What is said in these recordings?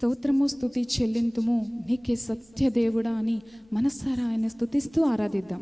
స్తోత్రము స్తుతి చెల్లింతుము నీకే సత్యదేవుడా అని మనసారా ఆయన స్తుతిస్తూ ఆరాధిద్దాం.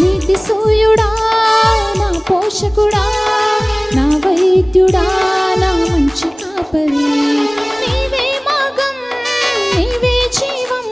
నీతి సూయుడా నా పోషకుడా నా వైద్యుడా నా మంచి కాపరి నీవే మార్గం నీవే జీవం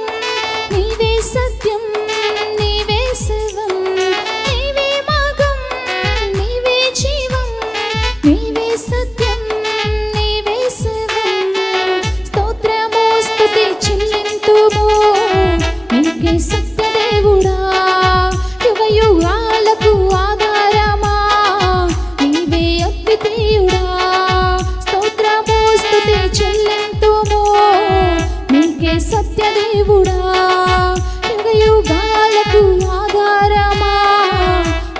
యుగయుగాలకు ఆధారమా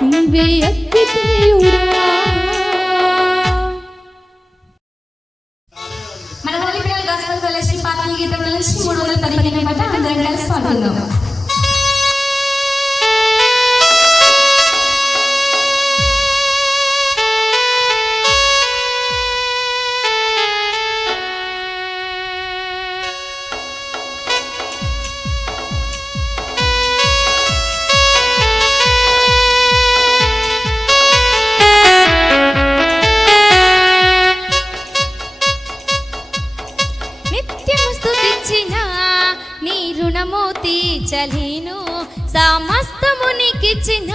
నీవే అద్వితీయుడా. మన హోలీ ప్రేయర్ గాస్పెల్ ఫెలోషిప్ ఆత్మీయ గీతం నుంచి 315 పాట అందరం కలిసి పాడుకుందాం. నిత్యము స్తుతించిన నీ రుణము తీర్చలేను, సమస్తము నీకిచ్చిన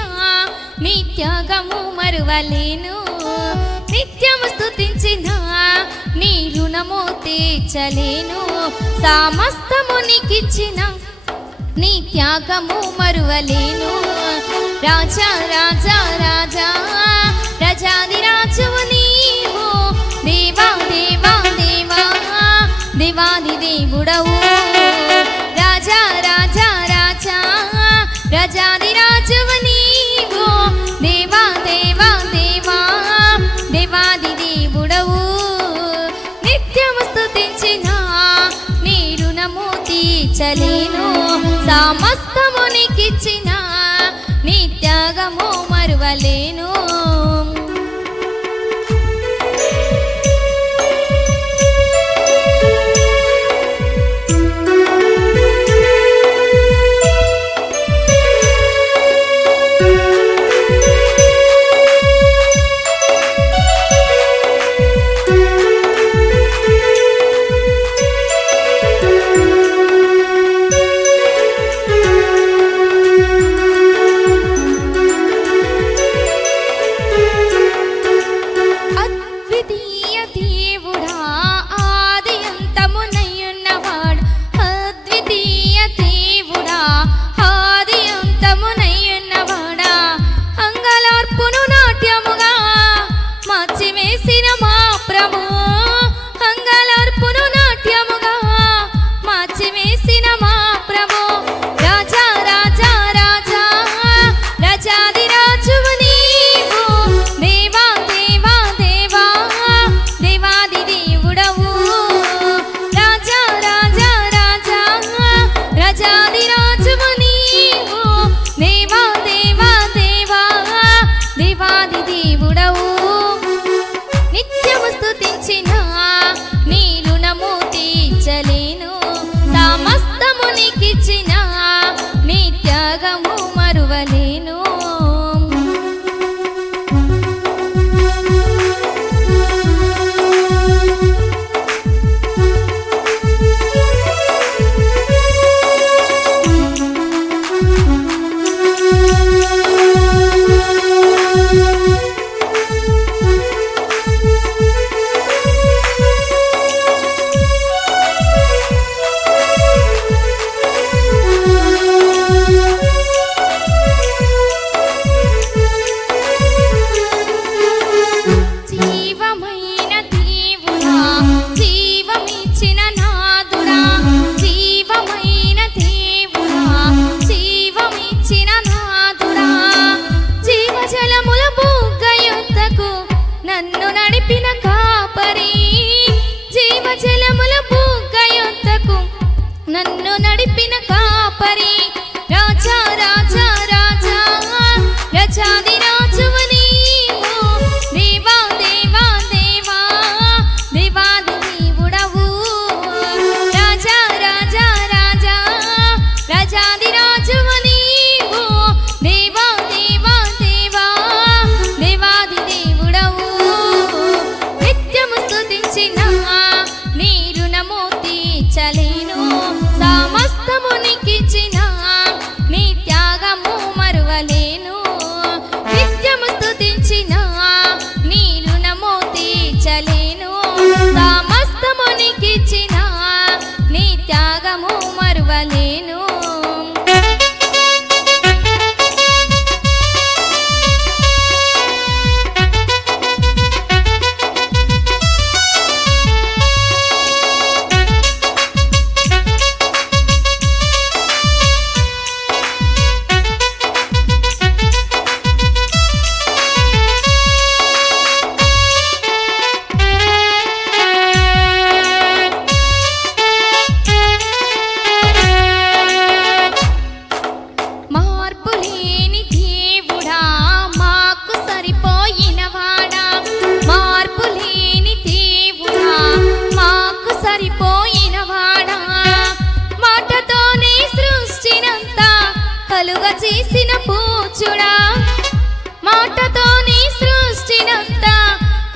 నీ త్యాగము మరువలేను. నిత్యము స్తుతించిన నీ రుణము తీర్చలేను, సమస్తము నీకిచ్చిన నీ త్యాగము మరువలేను. రాజా రాజా రాజా రాజాది రాజువు నీవు, దేవా దేవా దేవా దేవాది దేవుడవు. రాజా రాజా రాజా రాజాది రాజువు నీవు, దేవా దేవా దేవా దేవాది దేవుడవు. నిత్యము స్తుతించిన నీ రుణము తీర్చలేను, సమస్తము నీకిచ్చిన నీ త్యాగము మరువలేను.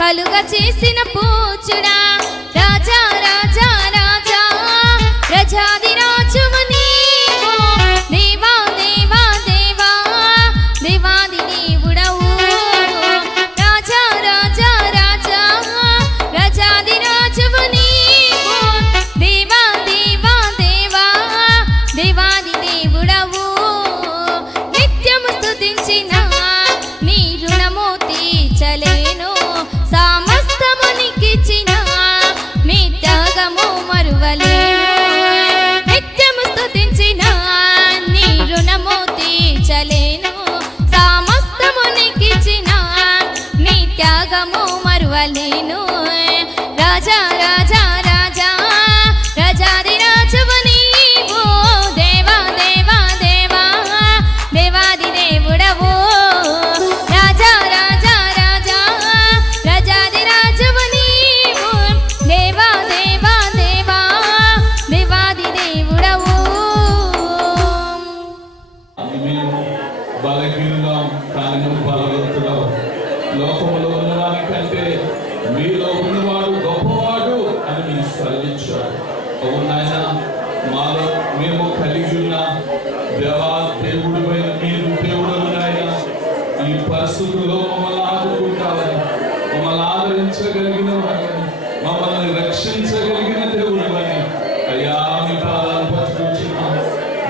కలుగ చేసిన పూచుడా రాజా రాజా రాజా రజాది రాజువు నీవు దేవా దేవా దేవా దేవాది దేవుడవు రాజా రాజా రాజా రజాది రాజువు నీవు దేవా దేవా దేవా దేవాది దేవుడవు నిత్యము స్తుతించిన నీ రుణము తీర్చలేను సమస్తము నీకిచ్చిన నీ త్యాగము మరువలేను నిత్యము స్తుతించిన నీ రుణము తీర్చలేను సమస్తము నీకిచ్చిన నీ త్యాగము మరువలేను రాజా రాజా రాజా రజాది రాజువు నీవు దేవా దేవా దేవా దేవాది దేవుడవు రాజా రాజా రాజా రజాది రాజువు నీవు దేవా దేవా దేవా దేవాది దేవుడవు మేము బలహీనంగా కానీ బలవంతులం లోకంలో ఉన్నవానికంటే మీలో ఉన్నవాడు గొప్పవాడు అని మీరు సెలవిచ్చాడు. అవునాయన మాలో మేము కలిగి ఉన్న దేవుడు మీరు దేవుడు నాయన ఈ పరిస్థితుల్లో మమ్మల్ని ఆదుకుంటావని మమ్మల్ని ఆదరించగలిగిన వాడిని మమ్మల్ని రక్షించగలిగిన దేవుడు అని అయ్యా మీ పాదాలు పట్టుకుంటున్నాం.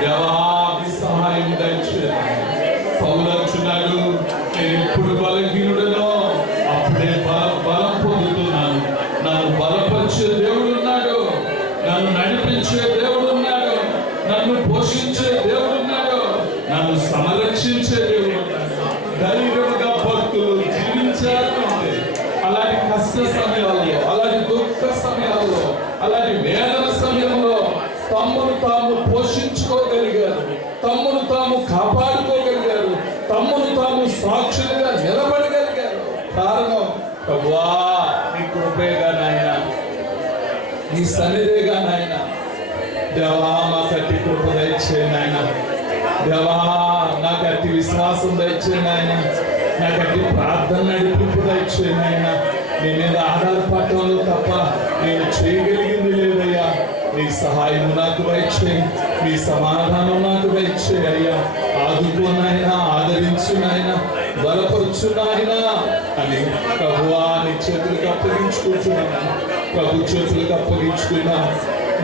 దేవా మీ సహాయం దయచేయండి. పౌలంటున్నాడు నేను ఎప్పుడు బలహీనుడనో అప్పుడే బలం పొందుతున్నాను. నన్ను బలపరిచే దేవుడు ఉన్నాడు, నన్ను నడిపించే దేవుడు ఉన్నాడు, నన్ను పోషించే దేవుడు ఉన్నాడు, నన్ను సంరక్షించే దేవుడు ఉన్నాడు. ధైర్యంగా భక్తులు జీవించారు. అలాంటి కష్ట సమయాల్లో, అలాంటి దుఃఖ సమయాల్లో, అలాంటి వేదన సమయంలో తమ్మును తాము పోషించుకోగలిగారు, తమ్మును తాము కాపాడుకోగలిగారు, తమ్మును తాము సాక్షులుగా నిలబడగలిగారు. కారణం ప్రభువా నీ కృపేగా నాయన, నీ సన్నిధిగా నాయన. దేవా మా కట్టి కృప దయచే నాయన. దేవా నా కట్టి విశ్వాసం దయచే నాయన. నా కట్టి ప్రార్థన నడిపింపు దయచే నాయన. నీ మీద ఆధారపడటంలో తప్ప నేను చేయగలిగింది లేదయ్యా. నీ సహాయం నాకు దయచేయి, నీ సమాధానం నాకు దయచేయి అయ్యా. ఆదుకోనాయన, ఆదరించు నాయన, బలపరచు నాయన అని ప్రభువా నీ చేతులకు అప్పగించుకుంటున్నాను. ప్రభు చేతులకు అప్పగించుకున్నా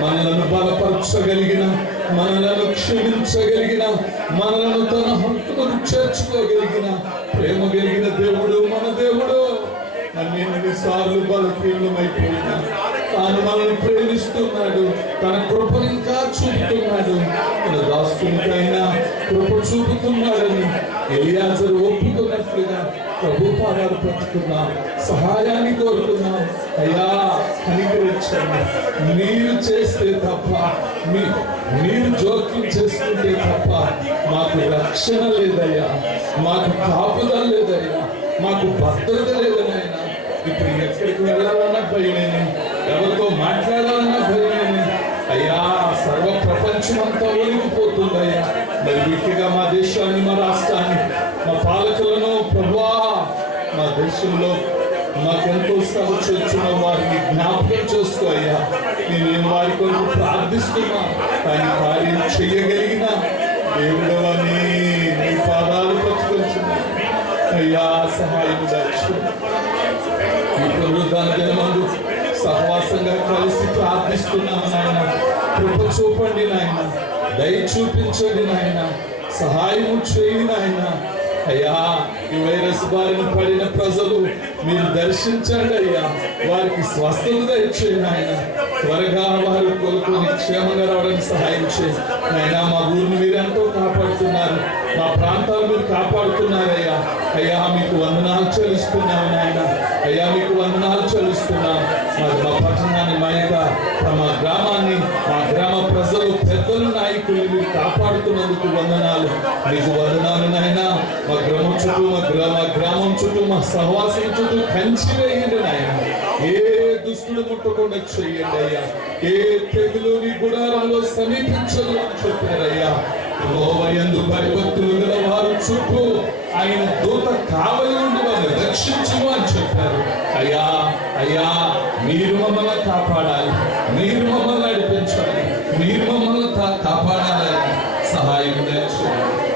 మనలను బలపరచగలిగిన, మనలను క్షమించగలిగిన, మనలను తన హక్కులకు చేర్చుకోగలిగిన ప్రేమ కలిగిన దేవుడు మన దేవుడు. అన్నిసార్లు బలహీనమైపోయినా తాను మనల్ని ప్రేమిస్తున్నాడు, తన కృపను ఇంకా చూపుతున్నాడు. తన దాస్తునికైనా కృప చూపుతున్నాడని ఎలియాజరు ఒప్పుకున్నట్లుగా ప్రభు పాదాలు పట్టుకున్నా, సహాయాన్ని కోరుకున్నా. అయ్యా కనికరించండి. మీరు చేస్తే తప్ప, మీరు జోక్యం చేసుకుంటే తప్ప మాకు రక్షణ లేదయ్యా, మాకు కాపుదల లేదయ్యా, మాకు భద్రత లేదనైనా. ఇప్పుడు ఎక్కడికి వెళ్ళాలన్నా భయమేనే, ఎవరితో మాట్లాడాలన్నా భయమేనే అయ్యా. సర్వ ప్రపంచం అంతా ఒలిగిపోతుందయ్యా. మరి వీటిగా మా దేశాన్ని, మా రాష్ట్రాన్ని, మా పాలకులను ప్రభువా, మా దేశంలో మాకెంతో శ్రమ చేస్తున్న వారిని జ్ఞాపకం చేసుకో అయ్యా. నేను వారి కొరకు ప్రార్థిస్తున్నా, కానీ కార్యం చేయగలిగిన దేవుడవని నీ పాదాలు పట్టుకొచ్చున్నా అయ్యా. సహాయం దయచు. ఈ పునరుద్ధాన దినమందు సహవాసంగా కలిసి ప్రార్థిస్తున్నాను నాయన. కృప చూపండి నాయన, దయ చూపించండి నాయన, సహాయము చేయండి నాయన. అయ్యా ఈ వైరస్ బారిన పడిన ప్రజలు మీరు దర్శించండి అయ్యా. వారికి స్వస్థత దయచేయండి ఆయన. త్వరగా వారు కోలుకొని క్షేమంగా రావడానికి సహాయం చేయండి నాయన. మా ఊరిని మీరు ఎంతో కాపాడుతున్నారు, మా ప్రాంతాలు మీరు కాపాడుతున్నారయ్యా. అయ్యా మీకు వందనాలు చెల్లిస్తున్నాను నాయన. అయ్యా మీకు వందనాలు చెల్లిస్తున్నాను. మా పట్టణాన్ని, మా యొక్క మా గ్రామాన్ని, మా గ్రామ ప్రజలు, పెద్దలు, నాయకులు మీరు కాపాడుతున్నందుకు వందనాలు. మీకు వందనాలు నాయన. మా గ్రామం చుట్టూ, మా గ్రామం చుట్టూ, మా సహవాసం చుట్టూ కంచి వేయండి నాయన. ఏ దుష్టుడు ముట్టకుండా చెయ్యండి అయ్యా. ఏ తెగులు నీ గుడారంలో సమీపించదు అని చెప్పారయ్యా. యెహోవాయందు భయభక్తులు గల వారు చుట్టూ ఆయన దూత కావలి నుండి వారిని రక్షించును అని చెప్పారు. అయ్యా అయ్యా మీరు మమ్మల్ని కాపాడాలి, మీరు మమ్మల్ని నడిపించాలి, మీరు మమ్మల్ని కాపాడాలి. సహాయం దయచేయండి,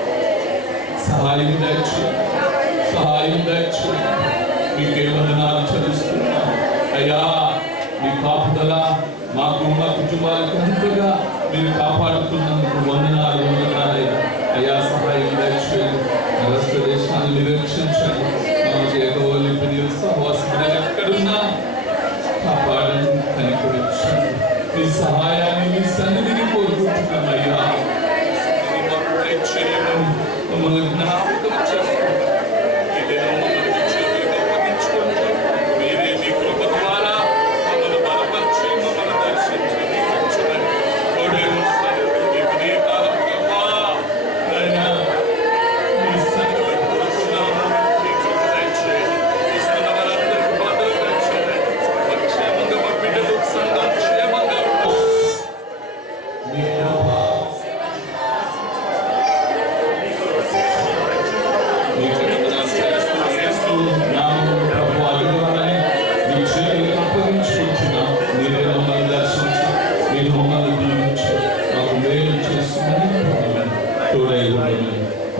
సహాయం దయచేయండి, సహాయం దయచేయండి. మీకే వందనాలు చెల్లిస్తున్నాం అయ్యా. మీ కాపుదల మాకు మా కుటుంబాలకు ఎంతగా మీరు కాపాడుతున్నందుకు వందనాలు వందనాలయ్యా. అయ్యా సహాయం దయచేయండి, రాష్ట్ర దేశాన్ని నిరీక్షించండి. సహవాసం ఎక్కడున్నా కాపాడండి, కనికరించండి. మీ సహాయాన్ని మీ సన్నిధిని కోరుకుంటున్నామయ్యా. మమ్మల్ని జ్ఞాపకం చేస్తున్నాం. మీరే మీ కృప ద్వారా మమ్మల్ని బలపరిచి మమ్మల్ని దర్శించి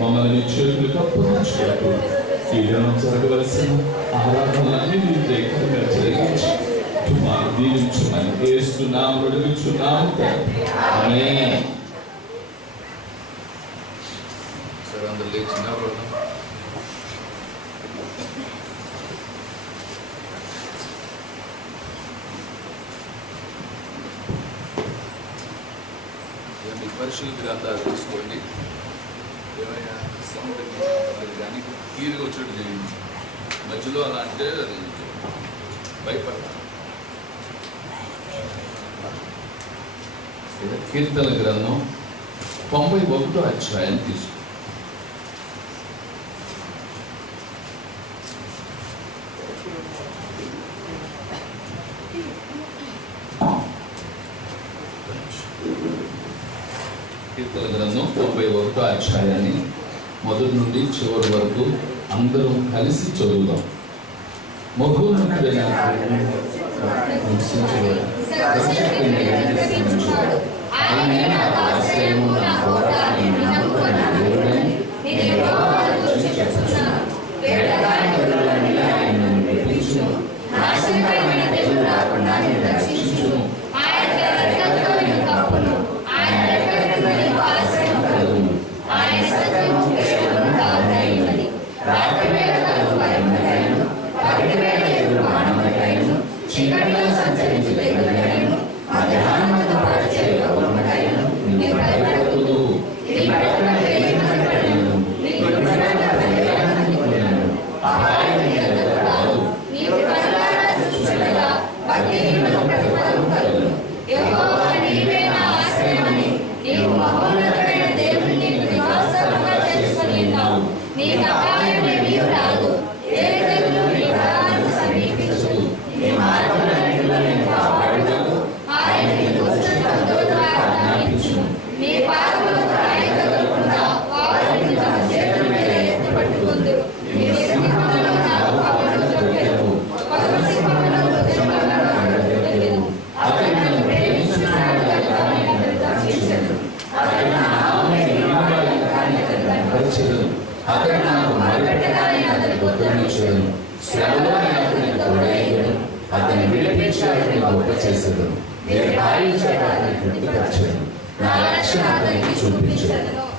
మమ్మల్ని చేతులకు అప్పగించుకుంటూ ఈ దినం జరగవలసిన ఆరాధనలన్నీ మీరు దగ్గరగా జరిగించి మాకు దీవించమని యేసునామమున అడుగుచున్నాము తండ్రి. ఆమేన్. సరే అందరూ లేచి నిలబడదాం. పరిశుద్ధ గ్రంథాలు తీసుకోండి. ఏమైనా సముద్రం కానీ తీరుగా వచ్చేట్టు జరిగింది. మధ్యలో అలా అంటే అది భయపడతాను. కీర్తన గ్రంథం 91వ అధ్యాయం తీసుకో. కీర్తన గ్రంథం 91వ అధ్యాయాన్ని మొదటి నుండి చివరి వరకు అందరం కలిసి చదువుదాం. మహోన్నతుడైన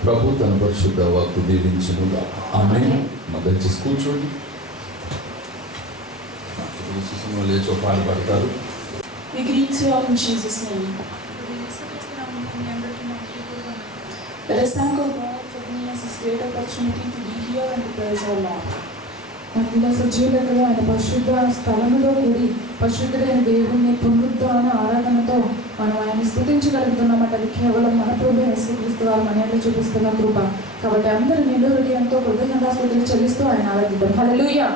ప్రభు తన పరిశుద్ధ వాక్కు దీవించును. ఆమేన్. దయచేసి కూర్చోండి. లేచో పాల్పడతారు. We greet you all in Jesus' name. Let us thank our God for giving us this great opportunity to be here and to praise our Lord. అందులో సజీవులతో ఆయన పరిశుద్ధ స్థలములో కూడి పరిశుద్ధుడైన దేవుణ్ణి పునరుద్ధాన ఆరాధనతో మనం ఆయన స్తుతించగలుగుతున్నామంటే అది కేవలం మన ప్రభు యేసుక్రీస్తు వారు మనలో చూపిస్తున్న కృప. కాబట్టి అందరూ నిండు హృదయంతో కృతజ్ఞతాస్తుతులు చెల్లిస్తూ ఆయన ఆరాధిద్దాం. హల్లెలూయా.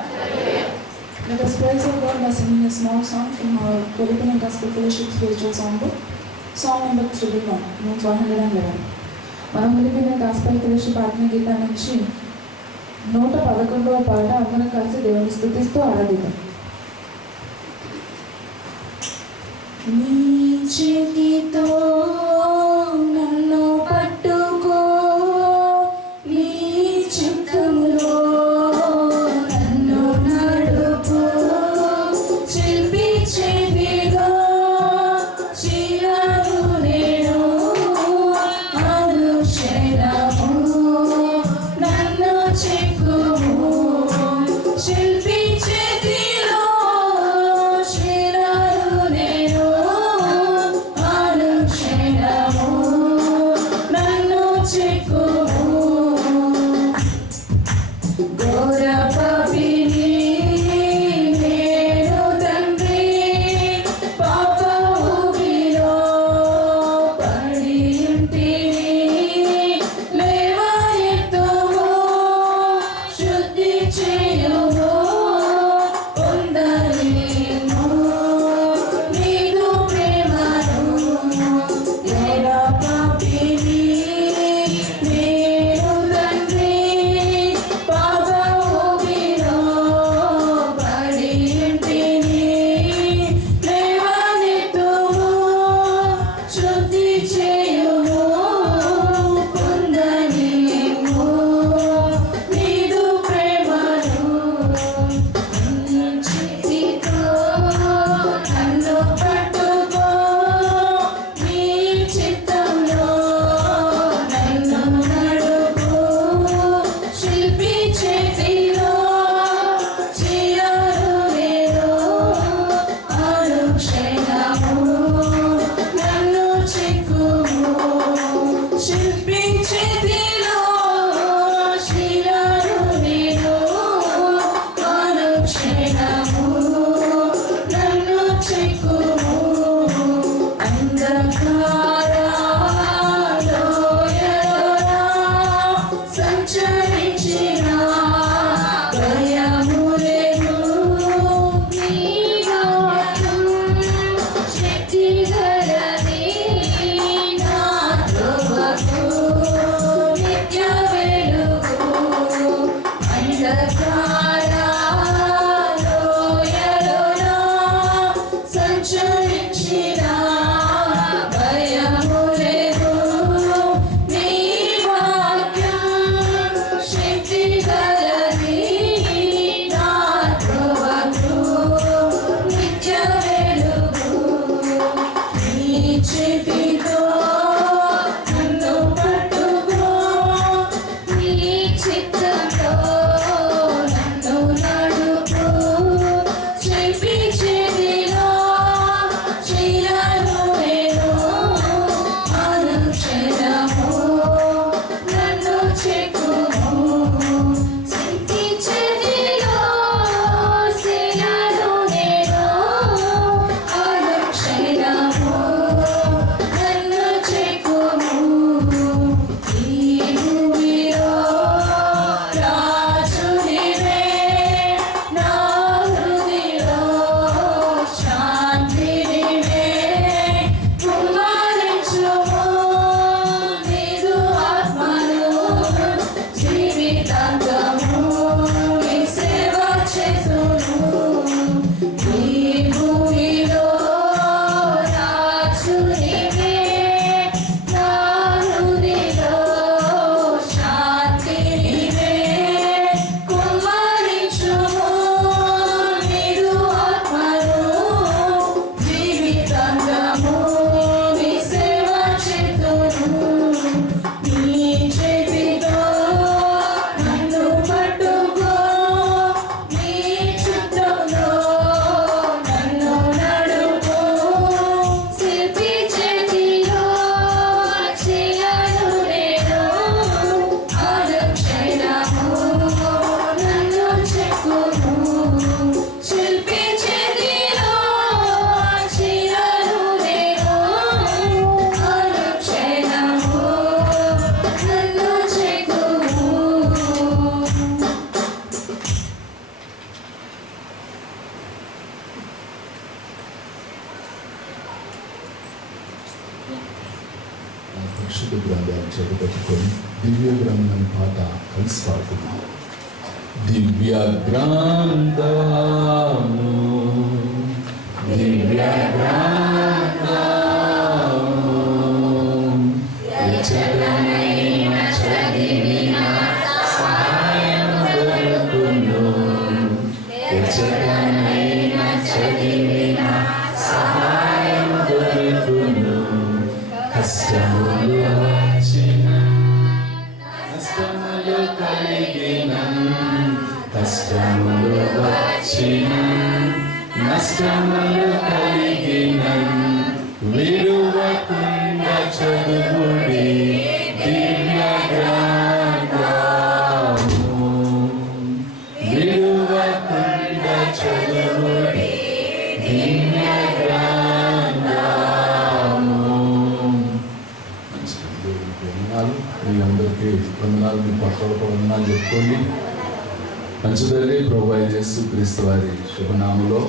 Let us praise our God by singing a small song from our Philippine Gospel Fellowship spiritual songbook. Song number 31, means 111. మనం ఫిలిపిన్ గాస్పెల్ ఫెలోషిప్ ఆత్మీయ గీతం నుంచి 111వ పాట అందరం కలిసి దేవుని స్తుతిస్తూ ఆరాధిద్దాం. నీ చేతితో నన్ను పట్టుకో, నీ చిత్తములో నన్ను నడుపు, శిల్పి చేతిగా చీలను నేను అనుక్షణము నన్ను చెక్కుము, శిల్పి చేతిలో చీలను నేను అనుక్షణము నన్ను చెక్కుము. ఘోర పాపిని నేను తండ్రి, పాప ఊబిలో పడి ఉంటిని, లేవనెత్తుము, శుద్ధి చేయుము, పొందలేను నీదు ప్రేమను. ఘోర పాపిని నేను తండ్రి, పాప ఊబిలో పడి ఉంటిని, లేవనెత్తుము, శుద్ధి చేయుము, పొందలేను నీదు ప్రేమను. నీ చేతితో నన్ను పట్టుకో, నీ చిత్తంలో నన్ను నడుపు, శిల్పి చేతిలో చీరలు నేను అనుక్షణము నన్ను చెక్కుము, శిల్పి చేతిలో చీరలు నేను అనుక్షణము నన్ను చెక్కుము. అంధకారలోయలోన సంచరించిన భయము లేదు, నీ వాక్యం శక్తి గలది, నా త్రోవకు నిత్య వెలుగు. అంధకారలోయలోన సంచరించిన భయము లేదు, నీ వాక్యం శక్తి గలది, నా త్రోవకు నిత్య వెలుగు. నీ చేతితో నన్ను పట్టుకో, నీ చిత్తంలో నన్ను నడుపు, శిల్పి చేతిలో చీరలు నేను అనుక్షణము నన్ను చెక్కుము, శిల్పి చేతిలో చీరలు నేను అనుక్షణము నన్ను చెక్కుము. ఈ భూమిలో రాజు నీవే, నా హృదయలో శాంతి నీవే, కుమ్మరించుము నీదు ఆత్మను, జీవితాంతము నీ సేవ చేస్తును. ఈ భూమిలో రాజు నీవే, నా హృదయలో శాంతి నీవే, కుమ్మరించుము నీదు ఆత్మను, జీవితాంతము నీ సేవ చేస్తును. నీ చేతితో నన్ను పట్టుకో, నీ చిత్తంలో నన్ను నడుపు, శిల్పి చేతిలో చీరలు నేను అనుక్షణము నన్ను చెక్కుము, శిల్పి చేతిలో చీరలు నేను అనుక్షణము నన్ను చెక్కుము. పరిశుద్ధ గ్రంథాన్ని చేతపట్టుకొని దివ్య గ్రంథం పాట కలిసి పాడుతున్నాం. దివ్య గ్రంథము, దివ్య గ్రంథము కష్టములు కలిగిన కష్టములు వచ్చిన నష్టములు కలిగిన విడువకుండా చదువుడి దివ్య గ్రంథము విడువకుండా చదువుడి దివ్య గ్రంథము. వందనాలు మీ అందరికీ వందనాలు, మీ పక్కలకు వందనాలు చెప్పుకోండి. మంచిదని ప్రభు అయిన యేసుక్రీస్తు వారి శుభనామములో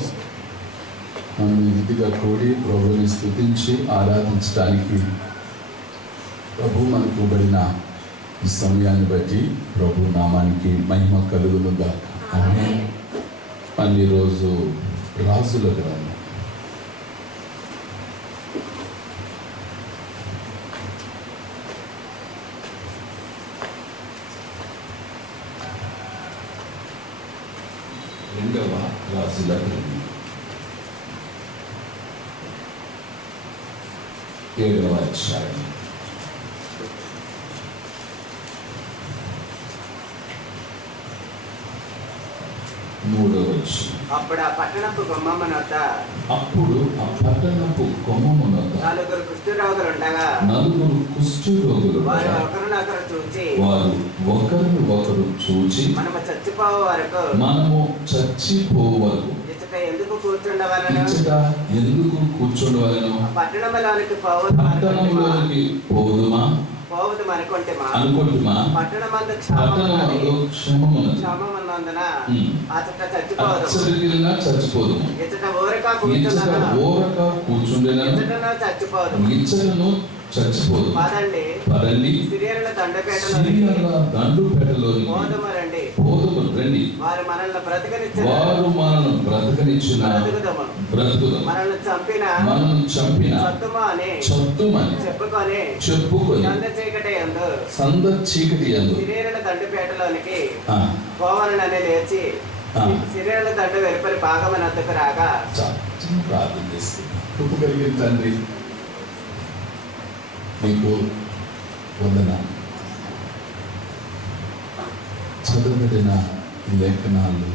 మనం విధిగా కూడి ప్రభువుని స్తుతించి ఆరాధించడానికి ప్రభు మనకు ఇవ్వబడిన ఈ సమయాన్ని బట్టి ప్రభు నామానికి మహిమ కలుగునుగాక. ఆమేన్. మళ్ళీ ఈరోజు రాజుల గ్రంథం రెండవ రాజుల గ్రంథం 7వ అధ్యాయం. మూడవ వచనం. అప్పుడు ఆ పట్టణపు గుమ్మమునొద్ద నలుగురు కుష్ఠరోగులు ఉండగా వారు ఒకరినొకరు చూచి మనము చచ్చిపోవు వరకు ఇచ్చట ఎందుకు కూర్చుండవలను పట్టణంలోనికి పోదుమా అనుకుంటుమా పట్టణమందు క్షమమున్నందున అతట చచ్చిపోదు ఇచ్చట ఊరక కూర్చుండెను చచ్చిపోదు. పదండి సిరియనుల దండుపేటలో పోదుము రండి, వారు మనల్ని బ్రతకనిచ్చిన మనల్ని చంపిన చత్తుమని చెప్పుకొని సంద చీకటి యందు సిరియనుల దండుపేటలోనికి పోవాలని లేచి సిరియనుల దండు వెలుపలి భాగమని వద్దకు రాగా ప్రార్థన చేస్తున్నాం. కృప కలిగిన తండ్రి మీకు వందనాలు. చదవబడిన లేఖనాలు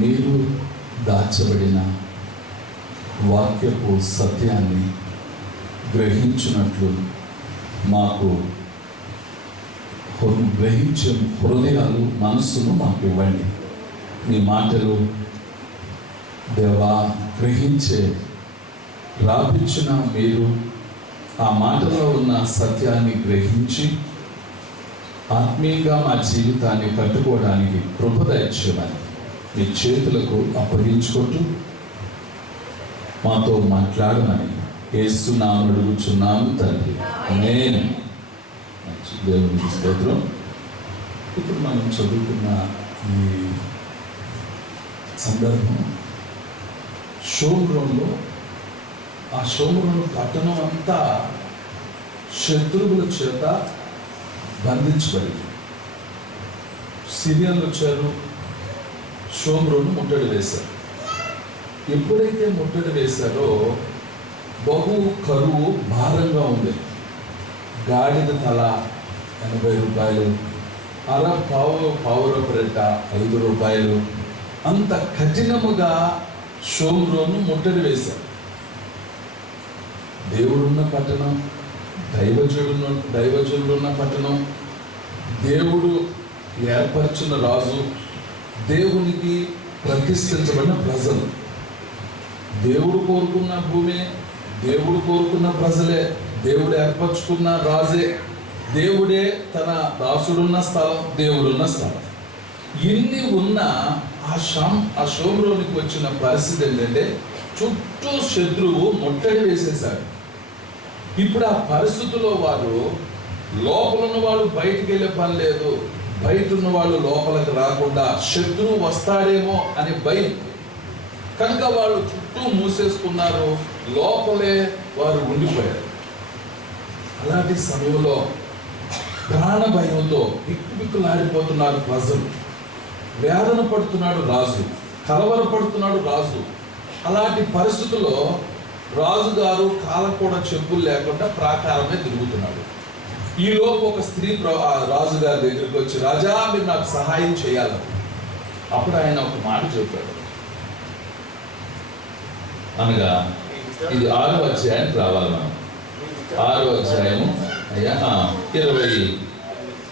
మీరు దాచబడిన వాక్యపు సత్యాన్ని గ్రహించినట్లు మాకు గ్రహించే హృదయాలు మనస్సును మాకు ఇవ్వండి. మీ మాటలు దేవా గ్రహించే రాపించిన మీరు ఆ మాటలో ఉన్న సత్యాన్ని గ్రహించి ఆత్మీయంగా మా జీవితాన్ని కట్టుకోవడానికి కృప దయచేయమని మీ చేతులకు అప్పగించుకుంటూ మాతో మాట్లాడమని యేసు నామమున అడుగుచున్నాము తండ్రి. ఆమేన్. దేవునికి స్తోత్రం. ఇప్పుడు మనం చదువుకున్న ఈ సందర్భం షోమ్రోన్లో, ఆ షోమ్రోన్ పట్టణం అంతా శత్రువుల చేత బంధించబడింది. సిరియన్లు వచ్చారు, షోమ్రోను ముట్టడి వేశారు. ఎప్పుడైతే ముట్టడి వేశారో బహు కరువు భారంగా ఉంది. గాడిద తల 80 రూపాయలు, పావురపు రెట్ట 5 రూపాయలు, అంత కఠినముగా షోమ్రోను ముట్టడి వేశారు. దేవుడున్న పట్టణం, దైవజనులున్న పట్టణం, దేవుడు ఏర్పరిచిన రాజు, దేవునికి ప్రతిష్ఠించబడిన ప్రజలు, దేవుడు కోరుకున్న భూమే, దేవుడు కోరుకున్న ప్రజలే, దేవుడు ఏర్పరచుకున్న రాజే, దేవుడే తన దాసుడున్న స్థలం, దేవుడున్న స్థలం. ఇన్ని ఉన్న ఆ షోమ్రోనికి వచ్చిన పరిస్థితి ఏంటంటే చుట్టూ శత్రువు ముట్టడి వేసేశాడు. ఇప్పుడు ఆ పరిస్థితుల్లో వారు లోపల ఉన్న వాళ్ళు బయటికి వెళ్ళే పని లేదు, బయట ఉన్న వాళ్ళు లోపలికి రాకుండా శత్రువు వస్తాడేమో అనే భయం కనుక వాళ్ళు చుట్టూ మూసేసుకున్నారు, లోపలే వారు ఉండిపోయారు. అలాంటి సమయంలో ప్రాణ భయంతో బిక్కులాడిపోతున్నారు ప్రజలు, వేదన పడుతున్నాడు రాజు, కలవరపడుతున్నాడు రాజు. అలాంటి పరిస్థితుల్లో రాజుగారు కాలం కూడా చెప్పులు లేకుండా ప్రాకారమే తిరుగుతున్నాడు. ఈ లోపు ఒక స్త్రీ ఆ రాజు గారి దగ్గరికి వచ్చి, రాజా మీరు నాకు సహాయం చేయాలి. అప్పుడు ఆయన ఒక మాట చెప్పాడు. అనగా ఇది 6వ అధ్యాయానికి రావాలి మనం. 6వ అధ్యాయము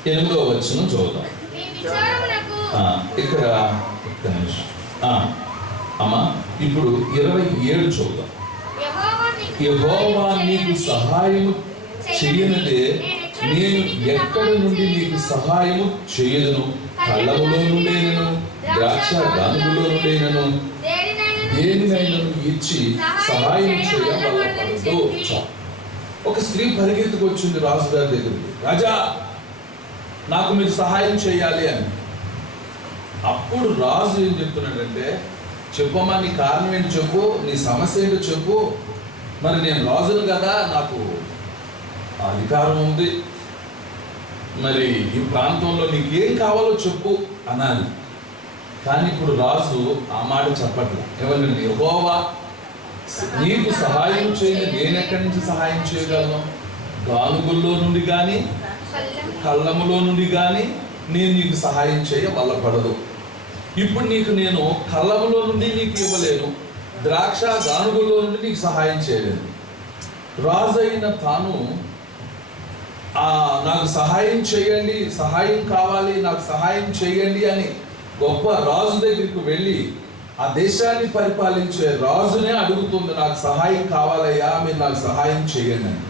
28వ వచనం చూద్దాం. మీ విచారమునకు ఇక్కడ ఒక్క నిమిషం. అమ్మా ఇప్పుడు 27 చూద్దాం. యెహోవా నీకు సహాయము చేయనిదే నేను ఎక్కడి నుండి నీకు సహాయము చేయను. కళ్ళములో నుండేనను ద్రాక్ష గానుగులో నుండేనను దేనినైనా ఇచ్చి సహాయం చేయవలదు. ఒక స్త్రీ పరిగెత్తుకు వచ్చింది రాజు గారి దగ్గరికి, రాజా నాకు మీరు సహాయం చేయాలి అని. అప్పుడు రాజు ఏం చెప్తున్నాడంటే, చెప్పమ్మా నీ కారణం ఏంటి చెప్పు, నీ సమస్య ఏంటో చెప్పు. మరి నేను రాజును కదా, నాకు అధికారం ఉంది, మరి ఈ ప్రాంతంలో నీకేం కావాలో చెప్పు అనాలి. కానీ ఇప్పుడు రాజు ఆ మాట చెప్పట్లేదు. ఎవరిని? యెహోవా నీకు సహాయం చేయని నేను ఎక్కడి నుంచి సహాయం చేయగలను? గానుగుల్లో నుండి కానీ కళ్ళములో నుండి కానీ నేను నీకు సహాయం చేయ వల్లపడదు. ఇప్పుడు నీకు నేను కళ్ళములో నుండి నీకు ఇవ్వలేను, ద్రాక్ష గానుగుల్లో నుండి నీకు సహాయం చేయలేను. రాజు అయిన తాను నాకు సహాయం చేయండి, సహాయం కావాలి, నాకు సహాయం చేయండి అని గొప్ప రాజు దగ్గరికి వెళ్ళి ఆ దేశాన్ని పరిపాలించే రాజునే అడుగుతుంది, నాకు సహాయం కావాలయ్యా, మీరు నాకు సహాయం చేయండి అని.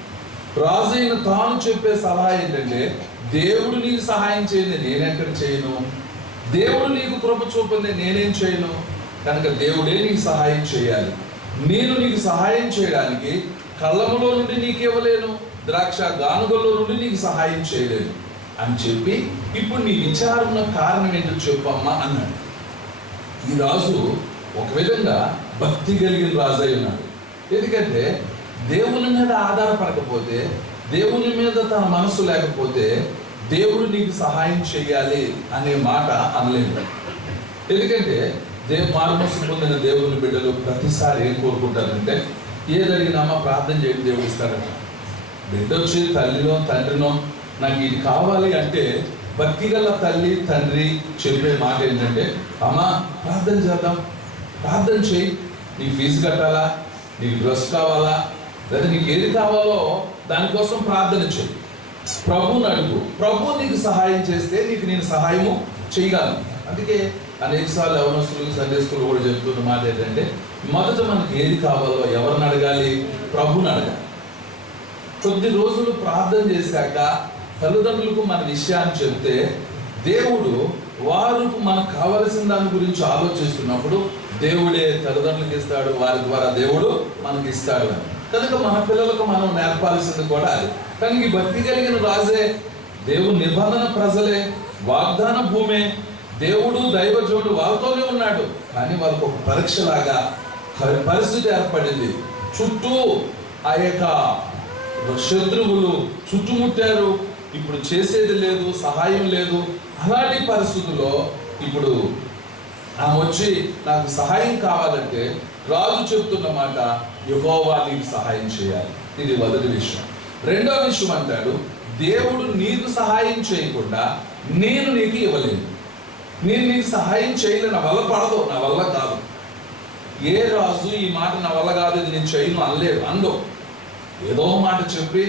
రాజు అయిన తాను చెప్పే సలహా ఏంటంటే, దేవుడు నీకు సహాయం చేయండి, నేనెక్కడ చేయను. దేవుడు నీకు కృప చూపండి, నేనేం చేయను. కనుక దేవుడే నీకు సహాయం చేయాలి. నేను నీకు సహాయం చేయడానికి కళ్ళములో నుండి నీకు ఇవ్వలేను, ద్రాక్ష గానుగల్లో నుండి నీకు సహాయం చేయలేను అని చెప్పి, ఇప్పుడు నీ విచారణ కారణం ఏంటో చెప్పమ్మా అన్నాడు. ఈ రాజు ఒక విధంగా భక్తి కలిగిన రాజు అయి ఉన్నాడు. ఎందుకంటే దేవుని మీద ఆధారపడకపోతే, దేవుని మీద తన మనసు లేకపోతే దేవుడు నీకు సహాయం చేయాలి అనే మాట అనలేము. ఎందుకంటే మారుమనసు పొందిన దేవుని బిడ్డలు ప్రతిసారి ఏం కోరుకుంటారంటే, ఏదడిగినామా ప్రార్థన చేయండి దేవుడు ఇస్తాడట. బిడ్డ వచ్చి తల్లినో తండ్రినో నాకు ఇది కావాలి అంటే భక్తి గల తల్లి తండ్రి చెప్పే మాట ఏంటంటే, అమ్మా ప్రార్థన చేద్దాం, ప్రార్థన చేయి, నీకు ఫీజు కట్టాలా, నీకు డ్రెస్ కావాలా, లేదా నీకు ఏది కావాలో దానికోసం ప్రార్థన చేయి, ప్రభువుని అడుగు, ప్రభు నీకు సహాయం చేస్తే నీకు నేను సహాయము చేయగలను. అందుకే అనేకసార్లు యవనస్తులు సండే స్కూల్ కూడా చెప్తున్న మాట ఏంటంటే, మొదట మనకి ఏది కావాలో ఎవరిని అడగాలి? ప్రభువుని అడగాలి. కొద్ది రోజులు ప్రార్థన చేశాక తల్లిదండ్రులకు మన విషయాన్ని చెప్తే, దేవుడు వారు మనకు కావలసిన దాని గురించి ఆలోచిస్తున్నప్పుడు దేవుడే తల్లిదండ్రులకు ఇస్తాడు, వారి ద్వారా దేవుడు మనకి ఇస్తాడు అని. కనుక మన పిల్లలకు మనం నేర్పాల్సింది కూడా అది. కానీ ఈ భక్తి కలిగిన రాజే, దేవుని నిబంధన ప్రజలే, వాగ్దాన భూమే, దేవుడు దైవజనుడు వాళ్ళతోనే ఉన్నాడు. కానీ వాళ్ళకు ఒక పరీక్షలాగా పరిస్థితి ఏర్పడింది. చుట్టూ ఆ యొక్క శత్రువులు చుట్టుముట్టారు, ఇప్పుడు చేసేది లేదు, సహాయం లేదు. అలాంటి పరిస్థితుల్లో ఇప్పుడు ఆమె వచ్చి నాకు సహాయం కావాలంటే రాజు చెప్తున్న మాట, యెహోవా నీకు సహాయం చేయాలి. ఇది మొదటి విషయం. రెండో విషయం అంటాడు, దేవుడు నీకు సహాయం చేయకుండా నేను నీకు ఇవ్వలేను, నేను నీకు సహాయం చేయలేను, నా వల్ల పడదు, నా వల్ల కాదు. ఏ రాజు ఈ మాట నా వల్ల కాదు, ఇది నేను చేయను అనలేడు, అందో. ఏదో మాట చెప్పి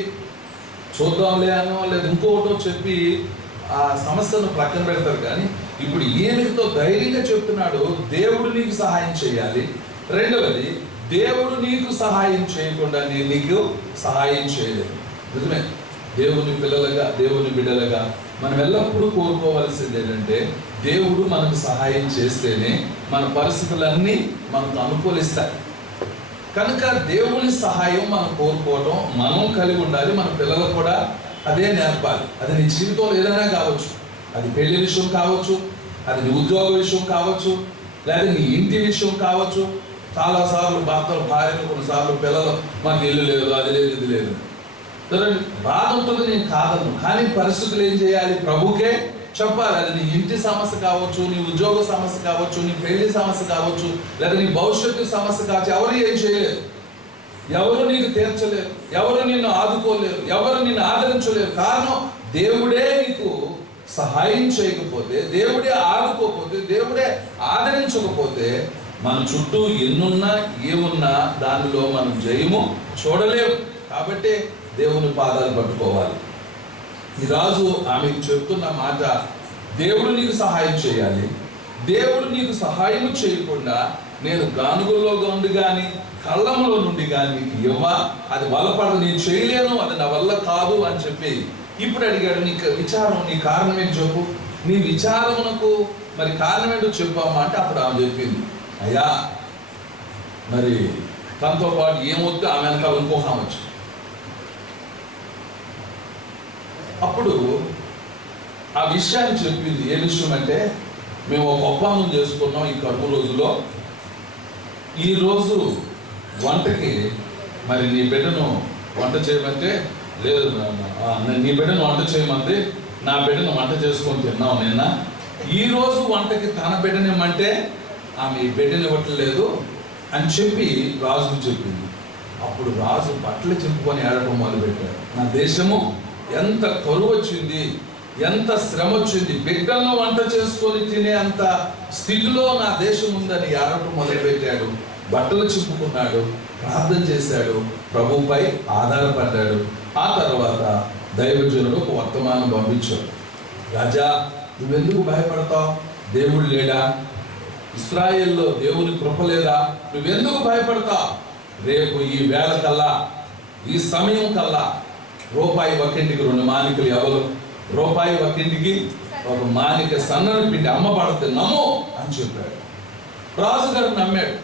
చూద్దాంలే అనో లేదా ఇంకోటో చెప్పి ఆ సమస్యను ప్రక్కన పెడతారు. కానీ ఇప్పుడు ఏమితో ధైర్యంగా చెప్తున్నాడు, దేవుడు నీకు సహాయం చేయాలి. రెండవది, దేవుడు నీకు సహాయం చేయకుండా నేను నీకు సహాయం చేయలేను. నిజమే, దేవుని పిల్లలుగా, దేవుని బిడ్డలుగా మనం ఎల్లప్పుడూ కోరుకోవాల్సింది ఏంటంటే, దేవుడు మనకు సహాయం చేస్తేనే మన పరిస్థితులన్నీ మనకు అనుకూలిస్తాయి. కనుక దేవుని సహాయం మనం కోరుకోవడం మనం కలిగి ఉండాలి. మన పిల్లలకు కూడా అదే నేర్పాలి. అది నీ జీవితంలో ఏదైనా కావచ్చు, అది పెళ్లి విషయం కావచ్చు, అది నీ ఉద్యోగ విషయం కావచ్చు, లేదా నీ ఇంటి విషయం కావచ్చు. చాలాసార్లు భర్తలు, భార్యలు, కొన్నిసార్లు పిల్లలు, మాకు ఇల్లు లేదు, అది లేదు, ఇది లేదు, బాధ ఉంటుంది, నేను కాదను. కానీ పరిస్థితులు ఏం చేయాలి? ప్రభుకే చెప్పాలి. అది నీ ఇంటి సమస్య కావచ్చు, నీ ఉద్యోగ సమస్య కావచ్చు, నీ పెళ్లి సమస్య కావచ్చు, లేదా నీ భవిష్యత్తు సమస్య కావచ్చు, ఎవరు ఏం చేయలేదు. ఎవరు నీకు తీర్చలేరు, ఎవరు నిన్ను ఆదుకోలేరు, ఎవరు నిన్ను ఆదరించలేరు. కారణం దేవుడే నీకు సహాయం చేయకపోతే, దేవుడే ఆదుకోకపోతే, దేవుడే ఆదరించకపోతే మన చుట్టూ ఎన్నున్నా ఏమున్నా దానిలో మనం జయము చూడలేము. కాబట్టి దేవుని పాదాలు పట్టుకోవాలి. ఈ రాజు ఆమెకు చెప్తున్న మాట, దేవుడు నీకు సహాయం చేయాలి. దేవుడు నీకు సహాయం చేయకుండా నేను గానుగుల్లో నుండి కానీ కళ్ళంలో నుండి కానీ నీకు ఇవ్వా, అది బలపడదు, నేను చేయలేను, అది నా వల్ల కాదు అని చెప్పి ఇప్పుడు అడిగాడు. నీకు విచారం, నీ కారణం ఏంటి చెప్పు, నీ విచారమునకు మరి కారణం ఏంటో చెప్పామా అంటే అప్పుడు ఆమె చెప్పింది, అయ్యా మరి తనతో పాటు ఏమొద్దు ఆమె వెనకాల ఇంకొక ఆమె వచ్చు. అప్పుడు ఆ విషయాన్ని చెప్పింది. ఏ విషయం అంటే, మేము ఒక ఒప్పందం చేసుకున్నాం ఈ కడుపు రోజులో, ఈరోజు వంటకి మరి నీ బిడ్డను వంట చేయమంటే, లేదు నీ బిడ్డను వంట చేయమంటే నా బిడ్డను వంట చేసుకొని తిన్నాం నిన్న, ఈరోజు వంటకి తన బిడ్డనిమ్మంటే ఆమె ఈ బిడ్డని ఇవ్వట్లేదు అని చెప్పి రాజుకు చెప్పింది. అప్పుడు రాజు బట్టలు చింపుకొని ఏడటం మొదలుపెట్టాడు. నా దేశము ఎంత కరువు వచ్చింది, ఎంత శ్రమ వచ్చింది, బిడ్డలను వంట చేసుకొని తినే అంత స్థితిలో నా దేశం ఉందని ఏడటం మొదలుపెట్టాడు. బట్టలు చింపుకున్నాడు, ప్రార్థన చేశాడు, ప్రభువుపై ఆధారపడ్డాడు. ఆ తర్వాత దైవజనుడు ఒక వర్తమానం పంపించాడు. రాజా, నువ్వెందుకు భయపడతావు? దేవుడు లేడా? ఇశ్రాయేల్లో దేవుని కృప లేదా? నువ్వెందుకు భయపడతావు? రేపు ఈ వేళ కల్లా, ఈ సమయం కల్లా రూపాయి ఒక్కింటికి 2 మానికలు ఎవరు, రూపాయి ఒక్కింటికి 1 మానిక సన్నని పిండి అమ్మబడితే నమ్ము అని చెప్పాడు. రాజుగారు నమ్మాడు.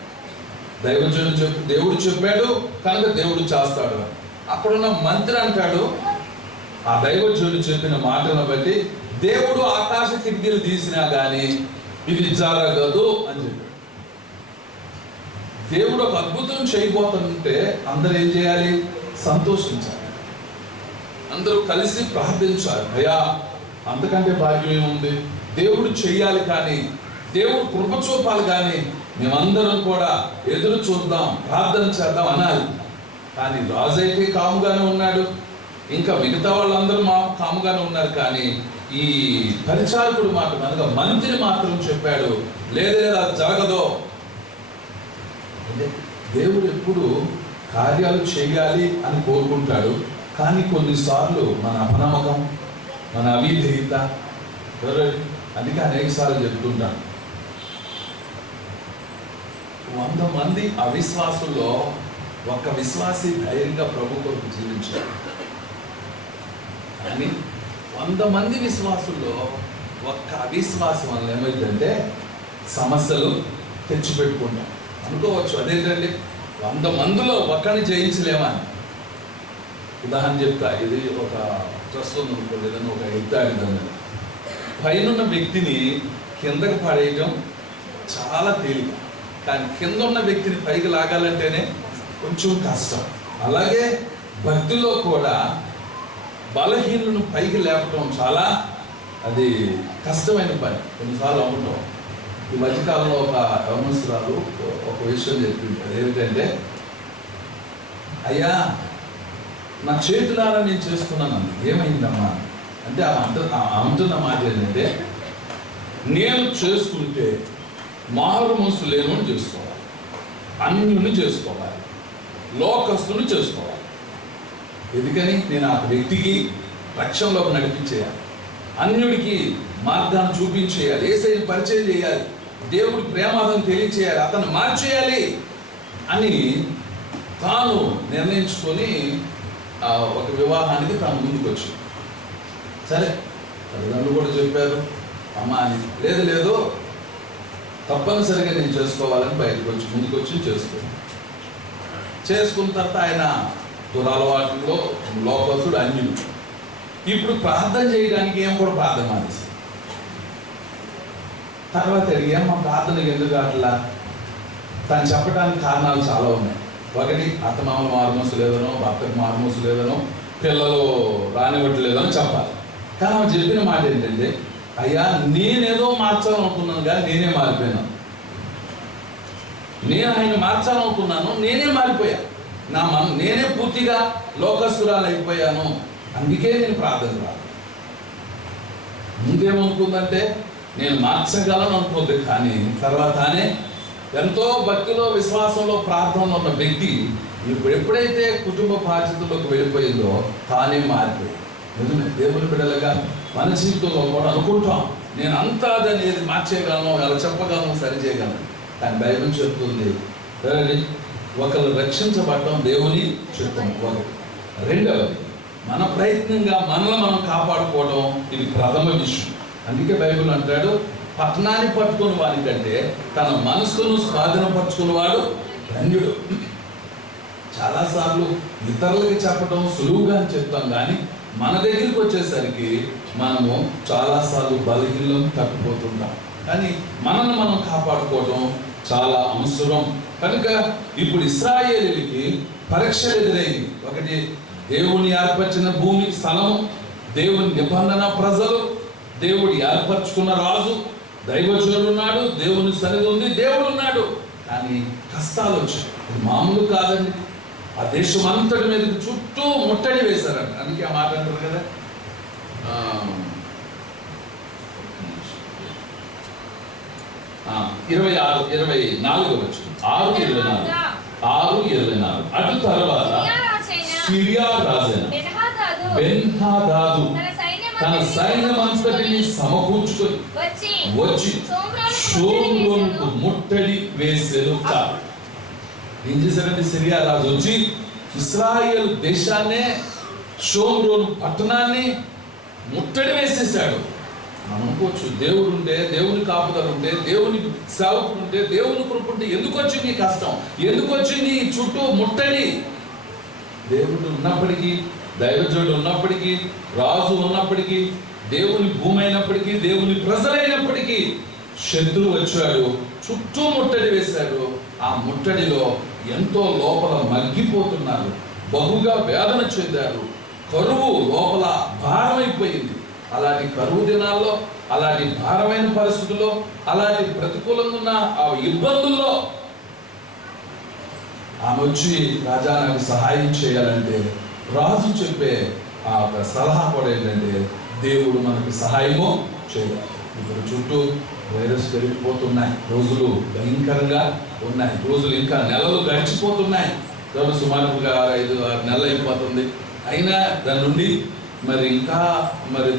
దైవజనుడు దేవుడు చెప్పాడు కనుక దేవుడు చేస్తాడు. అక్కడున్న మంత్రి అంటాడు, ఆ దైవజనుడు చెప్పిన మాటను బట్టి దేవుడు ఆకాశ కిటికీలు తీసినా కానీ ఇది జరగదు అని చెప్పాడు. దేవుడు ఒక అద్భుతం చేయబోతుంటే అందరూ ఏం చేయాలి? సంతోషించాలి, అందరూ కలిసి ప్రార్థించాలి. అయ్యా, అంతకంటే భాగ్యం ఏముంది? దేవుడు చెయ్యాలి, కానీ దేవుడు కృప చూపాలి, కానీ మేమందరం కూడా ఎదురు చూద్దాం, ప్రార్థన చేద్దాం అనాలి. కానీ రాజు అయితే కాముగానే ఉన్నాడు, ఇంకా మిగతా వాళ్ళందరూ కాముగానే ఉన్నారు. కానీ ఈ పరిచారకుడు మాట కనుక మంత్రి మాత్రం చెప్పాడు, లేదు అది జరగదు. దేవుడు ఎప్పుడు కార్యాలు చేయాలి అని కోరుకుంటాడు, కానీ కొన్నిసార్లు మన అపనమ్మకం, మన అవిధేయత, అందుకే అనేక సార్లు చెప్తుంటాను, 100 మంది అవిశ్వాసుల్లో ఒక్క విశ్వాసి ధైర్యంగా ప్రభు కొరకు జీవించాడు. కానీ 100 మంది విశ్వాసుల్లో ఒక్క అవిశ్వాసం వల్ల ఏమైందంటే సమస్యలు తెచ్చిపెట్టుకుంటాం. అనుకోవచ్చు అదేంటండి 100 మందిలో ఒక్కడిని జయించలేమని. ఉదాహరణ చెప్తా, ఇది ఒక ట్రస్ట్ ఉందనుకోండి, ఏదైనా ఒక ఎత్తాడిదని పైనున్న వ్యక్తిని కిందకి పడేయటం చాలా తేలిక, కానీ కింద ఉన్న వ్యక్తిని పైకి లాగాలంటేనే కొంచెం కష్టం. అలాగే భక్తిలో కూడా బలహీనులను పైకి లేపటం చాలా అది కష్టమైన పని, కొన్నిసార్లు అవ్వటం. ఈ మధ్యకాలంలో ఒక యవనస్తురాలు ఒక విషయం చెప్పింది. అదేమిటంటే, అయ్యా నా చేతులారా నేను చేసుకున్నాను. ఏమైందమ్మా అంటే అంటున్న మాట ఏంటంటే, నేను చేసుకుంటే మారు మనసు లేని చేసుకోవాలి, అన్యుని చేసుకోవాలి, లోకస్తుని చేసుకోవాలి. ఎందుకని? నేను ఆ వ్యక్తికి రక్షణలోకి నడిపించేయాలి, అన్యుడికి మార్గాన్ని చూపించేయాలి, యేసయ్యని పరిచయం చేయాలి, దేవుడి ప్రేమాదం తెలియచేయాలి, అతను మార్చేయాలి అని తాను నిర్ణయించుకొని ఒక వివాహానికి తాను ముందుకు వచ్చింది. సరే, తల్లిదండ్రులు కూడా చెప్పారు అమ్మ అని. లేదు తప్పనిసరిగా నేను చేసుకోవాలని బయటకు వచ్చి ముందుకు వచ్చి చేసుకున్న తర్వాత ఆయన దురలవాటులో లోకస్తుడు, అన్యుడు. ఇప్పుడు ప్రార్థన చేయడానికి ఏం కూడా ప్రార్థన మానేసి తర్వాత అడిగాం, ప్రార్థనకి ఎందుకు అట్లా? తను చెప్పడానికి కారణాలు చాలా ఉన్నాయి. ఒకటి, అత్తమామలు మారుమూసు లేదనో, భర్తకు మారుమూసు లేదనో, పిల్లలు రానివ్వట్లేదనో చెప్పాలి. కానీ ఆమె చెప్పిన మాట ఏంటంటే, అయ్యా నేనేదో మార్చాలనుకున్నాను కానీ నేనే మారిపోయాను, నేను ఆయన మార్చాలనుకున్నాను, నేనే మారిపోయా. నేనే పూర్తిగా లోకస్తురాలు అయిపోయాను, అందుకే నేను ప్రార్థన రాదు. ముందేమనుకుందంటే నేను మార్చగలను అనుకుంది, కానీ తర్వాతనే ఎంతో భక్తిలో విశ్వాసంలో ప్రార్థనలో ఉన్న వ్యక్తి ఇప్పుడు ఎప్పుడైతే కుటుంబ బాధ్యతలోకి వెళ్ళిపోయిందో తానే మారిపోయింది. నిజమే, దేవుని బిడ్డలుగా మన జీవితంలో కూడా అనుకుంటాం నేను అంతా దాన్ని ఏది మార్చేయగలను, ఎలా చెప్పగలను, సరి చేయగలను. కానీ బైబిల్ చెప్తుంది ఒకరు రక్షించబడటం దేవుని చిత్తం ఒకటి. రెండవది మన ప్రయత్నంగా మనల్ని మనం కాపాడుకోవడం, ఇది ప్రథమ విషయం. అందుకే బైబిల్ అంటాడు పట్టణాన్ని పట్టుకుని వానికంటే తన మనసును స్వాధీనపరుచుకున్నవాడు ధన్యుడు. చాలాసార్లు ఇతరులకి చెప్పడం సులువుగా అని చెప్తాం, కానీ మన దగ్గరికి వచ్చేసరికి మనము చాలాసార్లు బలహీనం తప్పిపోతుంటాం. కానీ మనల్ని మనం కాపాడుకోవడం చాలా అవసరం. కనుక ఇప్పుడు ఇశ్రాయేలీయులకి పరీక్షలు ఎదురైంది. ఒకటి, దేవుని ఏర్పరిచిన భూమి, స్థలము, దేవుని నిబంధన ప్రజలు, దేవుడు ఏర్పరచుకున్న రాజు, దైవజనుడు ఉన్నాడు, దేవుని సన్నిధి ఉంది, దేవుడు ఉన్నాడు. కానీ కష్టాలు వచ్చాయి. ఇది మామూలు కాదండి. ఆ దేశం అంతటి మీద చుట్టూ ముట్టడి వేశారంట. అందుకే ఆ మాట అంటారు కదా, 24 వచ్చు 6:24 అటు తర్వాత సిరియా రాజైన బెన్హదాదు తన సైన్యమంతటిని సమకూర్చుకొని వచ్చి షోమ్రోనుకు ముట్టడి వేసెను. ఏం చేశారంటే సిరియా రాజు వచ్చి ఇశ్రాయేల్ దేశాన్నే, షోమ్రోను పట్టణాన్ని ముట్టడి వేసేసాడు. మనం అనుకోవచ్చు దేవుడు ఉంటే, దేవుని కాపుదల ఉంటే, దేవుని సేవకుడు ఉంటే, దేవుని కృప ఉంటే ఎందుకు వచ్చింది నీ కష్టం, ఎందుకు వచ్చింది చుట్టూ ముట్టడి? దేవుడు ఉన్నప్పటికీ, దైవజనుడు ఉన్నప్పటికీ, రాజు ఉన్నప్పటికీ, దేవుని భూమి అయినప్పటికీ, దేవుని ప్రజలైనప్పటికీ శత్రువు వచ్చాడు, చుట్టూ ముట్టడి వేశాడు. ఆ ముట్టడిలో ఎంతో లోపల మగ్గిపోతున్నారు, బహుగా వేదన చెందారు, కరువు లోపల భారమైపోయింది. అలాంటి కరువు దినాల్లో, అలాంటి భారమైన పరిస్థితుల్లో, అలాంటి ప్రతికూలంగా ఉన్న ఆ ఇబ్బందుల్లో ఆమె వచ్చి రాజా నాకు సహాయం చేయాలంటే రాజు చెప్పే ఆ ఒక సలహా కూడా ఏంటంటే దేవుడు మనకు సహాయము చేయాలి. ఇప్పుడు చుట్టూ వైరస్ పెరిగిపోతున్నాయి, రోజులు భయంకరంగా ఉన్నాయి, రోజులు ఇంకా నెలలు గడిచిపోతున్నాయి. సుమారుగా 5-6 నెలలు అయిపోతుంది. అయినా దాని నుండి ఇంకా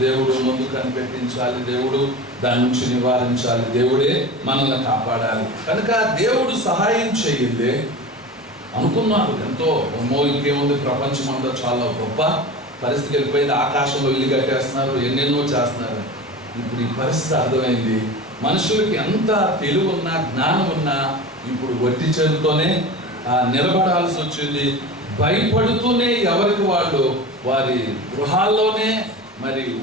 దేవుడు ముందు కనిపెట్టించాలి, దేవుడు దాని నుంచి నివారించాలి, దేవుడే మనల్ని కాపాడాలి. కనుక దేవుడు సహాయం చేయండి అనుకున్నారు. ఎంతో ఇంకేముంది, ప్రపంచం అంతా చాలా గొప్ప పరిస్థితి వెళ్ళిపోయింది, ఆకాశంలో ఇల్లు కట్టేస్తున్నారు, ఎన్నెన్నో చేస్తున్నారు. ఇప్పుడు ఈ పరిస్థితి అర్థమైంది. మనుషులకి ఎంత తెలివి ఉన్నా, జ్ఞానం ఉన్నా ఇప్పుడు వట్టి చేతులతోనే నిలబడాల్సి వచ్చింది. భయపడుతూనే ఎవరికి వాళ్ళు వారి గృహాల్లోనే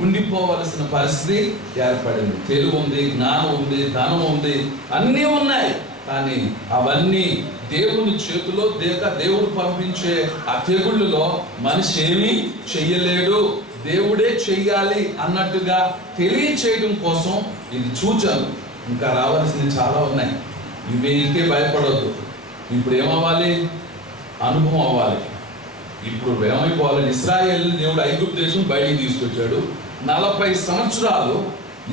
ఉండిపోవలసిన పరిస్థితి ఏర్పడింది. తెలివి ఉంది, జ్ఞానం ఉంది, ధనం ఉంది, అన్నీ ఉన్నాయి. కానీ అవన్నీ దేవుని చేతిలో దేవుడు పంపించే ఆ తెగుళ్ళలో మనిషి ఏమీ చెయ్యలేడు, దేవుడే చెయ్యాలి అన్నట్టుగా తెలియచేయడం కోసం ఇది సూచనలు. ఇంకా రావాల్సినవి చాలా ఉన్నాయి. ఇవేకే భయపడవద్దు. ఇప్పుడు ఏమవ్వాలి? అనుభవం అవ్వాలి. ఇప్పుడు ఏమైపోవాలి? ఇశ్రాయేల్ దేవుడు ఐగుప్తు దేశం బయటికి తీసుకొచ్చాడు. 40 సంవత్సరాలు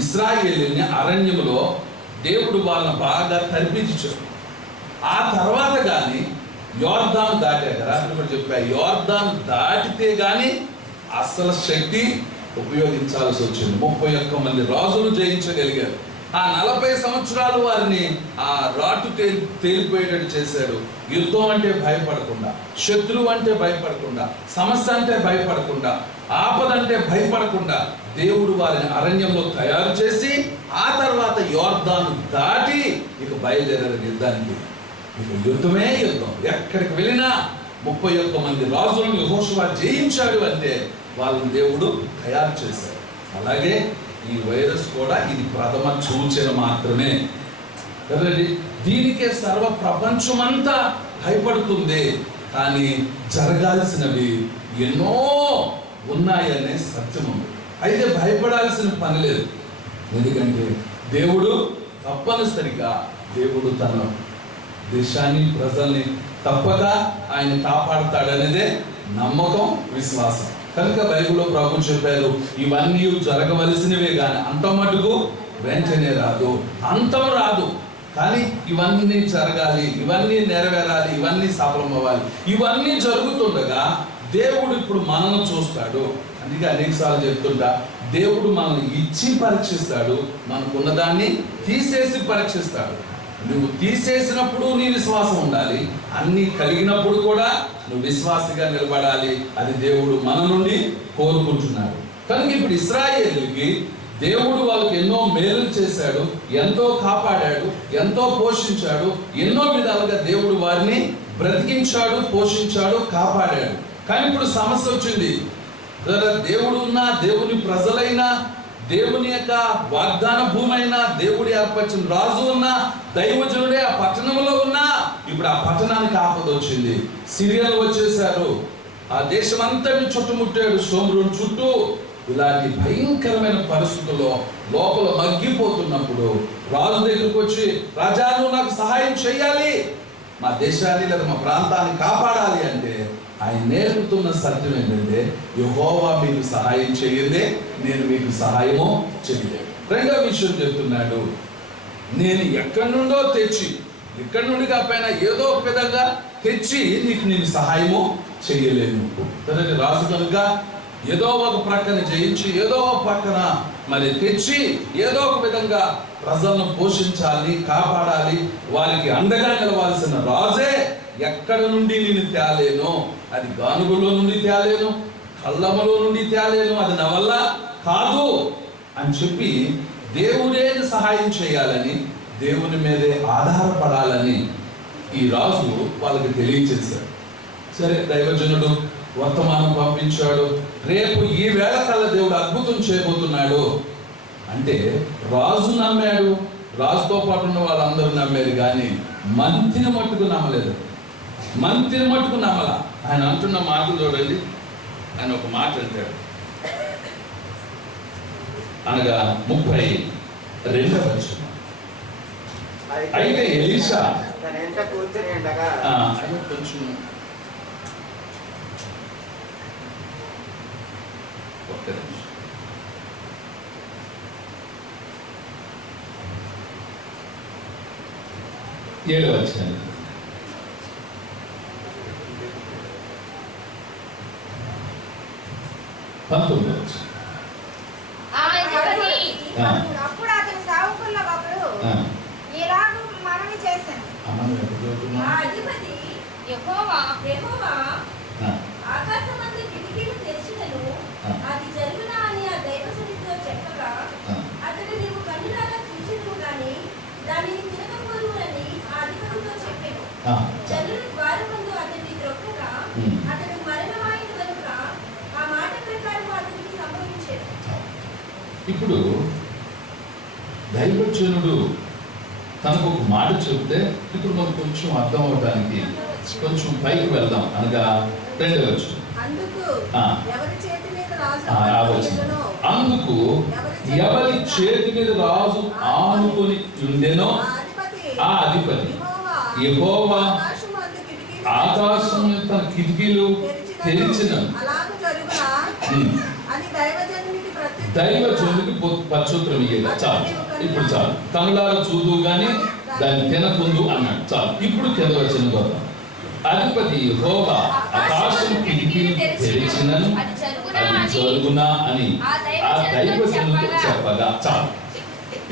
ఇశ్రాయేలుని అరణ్యంలో దేవుడు వాళ్ళని బాగా తరిపించాడు. ఆ తర్వాత కానీ యోర్దాను దాటాక, రాత్రి కూడా చెప్పా, యోర్దాను దాటితే కానీ అసలు శక్తి ఉపయోగించాల్సి వచ్చింది. 31 మంది రాజులు జయించగలిగారు. ఆ 40 సంవత్సరాలు వారిని ఆ రాటు తేలిపోయేటట్టు చేశాడు. యుద్ధం అంటే భయపడకుండా, శత్రువు అంటే భయపడకుండా, సమస్య అంటే భయపడకుండా, ఆపద అంటే భయపడకుండా దేవుడు వారిని అరణ్యంలో తయారు చేసి ఆ తర్వాత యోర్దాను దాటి ఇక బయలుదేరారు యుద్ధానికి. ఇక యుద్ధమే యుద్ధం. ఎక్కడికి వెళ్ళినా 31 మంది రాజులను యెహోషువ జయించాడు అంటే వాళ్ళని దేవుడు తయారు చేశాడు. అలాగే ఈ వైరస్ కూడా ఇది ప్రథమ సూచన మాత్రమే కదండి. దీనికే సర్వ ప్రపంచమంతా భయపడుతుంది. కానీ జరగాల్సినవి ఎన్నో ఉన్నాయనే సత్యం ఉంది. అయితే భయపడాల్సిన పని లేదు. ఎందుకంటే దేవుడు తప్పనిసరిగా దేవుడు తన దేశాన్ని, ప్రజల్ని తప్పక ఆయన కాపాడుతాడనేదే నమ్మకం, విశ్వాసం. కనుక బైబిల్లో ప్రభు చెప్పారు, ఇవన్నీ జరగవలసినవే కానీ అంత మటుకు వెంటనే రాదు, అంతం రాదు. కానీ ఇవన్నీ జరగాలి, ఇవన్నీ నెరవేరాలి, ఇవన్నీ సఫలం అవ్వాలి. ఇవన్నీ జరుగుతుండగా దేవుడు ఇప్పుడు మనల్ని చూస్తాడు. అందుకే అనేకసార్లు చెప్తుంటా, దేవుడు మనల్ని ఇచ్చి పరీక్షిస్తాడు, మనకున్న దాన్ని తీసేసి పరీక్షిస్తాడు. నువ్వు తీసేసినప్పుడు నీ విశ్వాసం ఉండాలి, అన్నీ కలిగినప్పుడు కూడా నువ్వు విశ్వాసిగా నిలబడాలి. అది దేవుడు మన నుండి కోరుకుంటున్నాడు. కనుక ఇప్పుడు ఇశ్రాయేలుకి దేవుడు వాళ్ళకి ఎన్నో మేలులు చేశాడు, ఎంతో కాపాడాడు, ఎంతో పోషించాడు, ఎన్నో విధాలుగా దేవుడు వారిని బ్రతికించాడు, పోషించాడు, కాపాడాడు. కానీ ఇప్పుడు సమస్య వచ్చింది. దేవుడు ఉన్నా, దేవుని ప్రజలైనా, దేవుని యొక్క వాగ్దాన భూమి అయినా, దేవుడి ఏర్పరిచిన రాజు ఉన్నా, దైవజనుడే ఆ పట్టణంలో ఉన్నా, ఇప్పుడు ఆ పట్టణానికి ఆపద వచ్చింది. సిరియలు వచ్చేసారు, ఆ దేశం అంతటిని చుట్టుముట్టాడు, షోమ్రోను చుట్టూ. ఇలాంటి భయంకరమైన పరిస్థితుల్లో లోపల మగ్గిపోతున్నప్పుడు రాజు దగ్గరికి వచ్చి, రాజా నువ్వు నాకు సహాయం చేయాలి, మా దేశాన్ని లేదా మా ప్రాంతాన్ని కాపాడాలి అంటే ఆయన నేర్పుతున్న సత్యం ఏంటంటే, యెహోవా మీకు సహాయం చేయందే నేను మీకు సహాయము చేయలేను. రెండో విషయం చెప్తున్నాడు, నేను ఎక్కడి నుండో తెచ్చి, ఎక్కడి నుండి కాకపోయినా ఏదో ఒక విధంగా తెచ్చి నేను సహాయము చేయలేను. రాజు కనుక ఏదో ఒక ప్రక్కన జయించి, ఏదో ఒక పక్కన మరి తెచ్చి, ఏదో ఒక విధంగా ప్రజలను పోషించాలి, కాపాడాలి, వారికి అండగా నిలవాల్సిన రాజే ఎక్కడ నుండి నేను తేలేను, అది గానుగులో నుండి తేలేను, కళ్ళములో నుండి తేలేను, అది నా వల్ల కాదు అని చెప్పి దేవుడే సహాయం చేయాలని, దేవుని మీదే ఆధారపడాలని ఈ రాజు వాళ్ళకి తెలియచేశాడు. సరే, దైవజనుడు వర్తమానం పంపించాడు, రేపు ఈ వేళ కల్లా దేవుడు అద్భుతం చేయబోతున్నాడు అంటే రాజు నమ్మాడు, రాజుతో పాటు ఉన్న వాళ్ళందరూ నమ్మారు, కానీ మంత్రిని మట్టుకు నమ్మలేదు. మంత్రిని మట్టుకు నమ్మల. ఆయన అంటున్న మాటలు చూడండి. ఆయన ఒక మాట అంటాడు, అనగా 32వ వచనం. అయితే ఎలీషా కొంచెం ఒక్క నిమిషం. ఏడవ వచనం. అప్పుడు అతని సేవకుల్లో ఒకడు ఇలాగ మనవి చేశాను, ఆ అధిపతి యెహోవా ఆకాశమందు కిటికీలు తెరిచినను అది జరుగునా అని ఆ దైవజనుడితో చెప్పగా, అతడు నీవు కన్నులారా చూసినవు గాని దానిని తినకపోదునని ఆ అధిపతితో చెప్పాను. జనులు ద్వారమందు అతన్ని త్రొక్కగా అతడు మరణమైన కనుక ఆ మాట ప్రకారం అతనికి సంభవించేది. ఇప్పుడు దైవజనుడు తనకు ఒక మాట చెబితే, ఇప్పుడు మనం కొంచెం అర్థం అవడానికి కొంచెం పైకి వెళ్దాం. అనగా 2వ వచనం. అందుకు ఎవరి చేతి మీద రాజు ఆనుకొని ఉండెనో ఆ అధిపతి యెహోవా ఆకాశం తన కిటికీలు తెరిచిన దైవజనుడికి ప్రత్యుత్తరం ఇయ్యగా చాలు. ఇప్పుడు చాలు, కనులారా చూదు గాని దాన్ని తినకుందు అన్నాడు. చాలు. ఇప్పుడు కింద వచ్చిన గొప్ప అధిపతి యెహోవా ఆకాశం కిటికీలు తెరిచినను అది జరుగునా అని ఆ దైవజనుడితో చెప్పగా చాలు.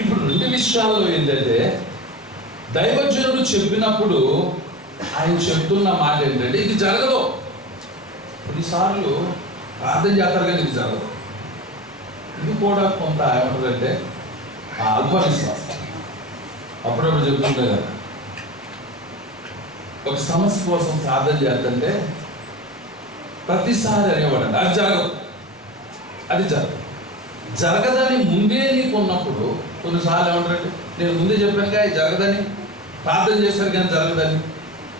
ఇప్పుడు 2 విషయాల్లో ఏంటంటే, దైవజనుడు చెప్పినప్పుడు ఆయన చెప్తున్న మాట ఏంటంటే, ఇది జరగదు. కొన్నిసార్లు ప్రార్థన చేస్తారు కానీ ఇది జరగదు. ఇది కూడా కొంత ఏమంటారంటే అల్ప విశ్వాసం. అప్పుడప్పుడు చెప్తుంటే కదా, ఒక సమస్య కోసం ప్రార్థన చేస్తుంటే ప్రతిసారి అనేవాడండి అది జరగదు, అది జరగదు. జరగదని ముందే నీకు ఉన్నప్పుడు కొన్నిసార్లు ఏమంటారంటే, నేను ముందే చెప్పాను కానీ జరగదని, ప్రార్థన చేశారు కానీ జరగదని.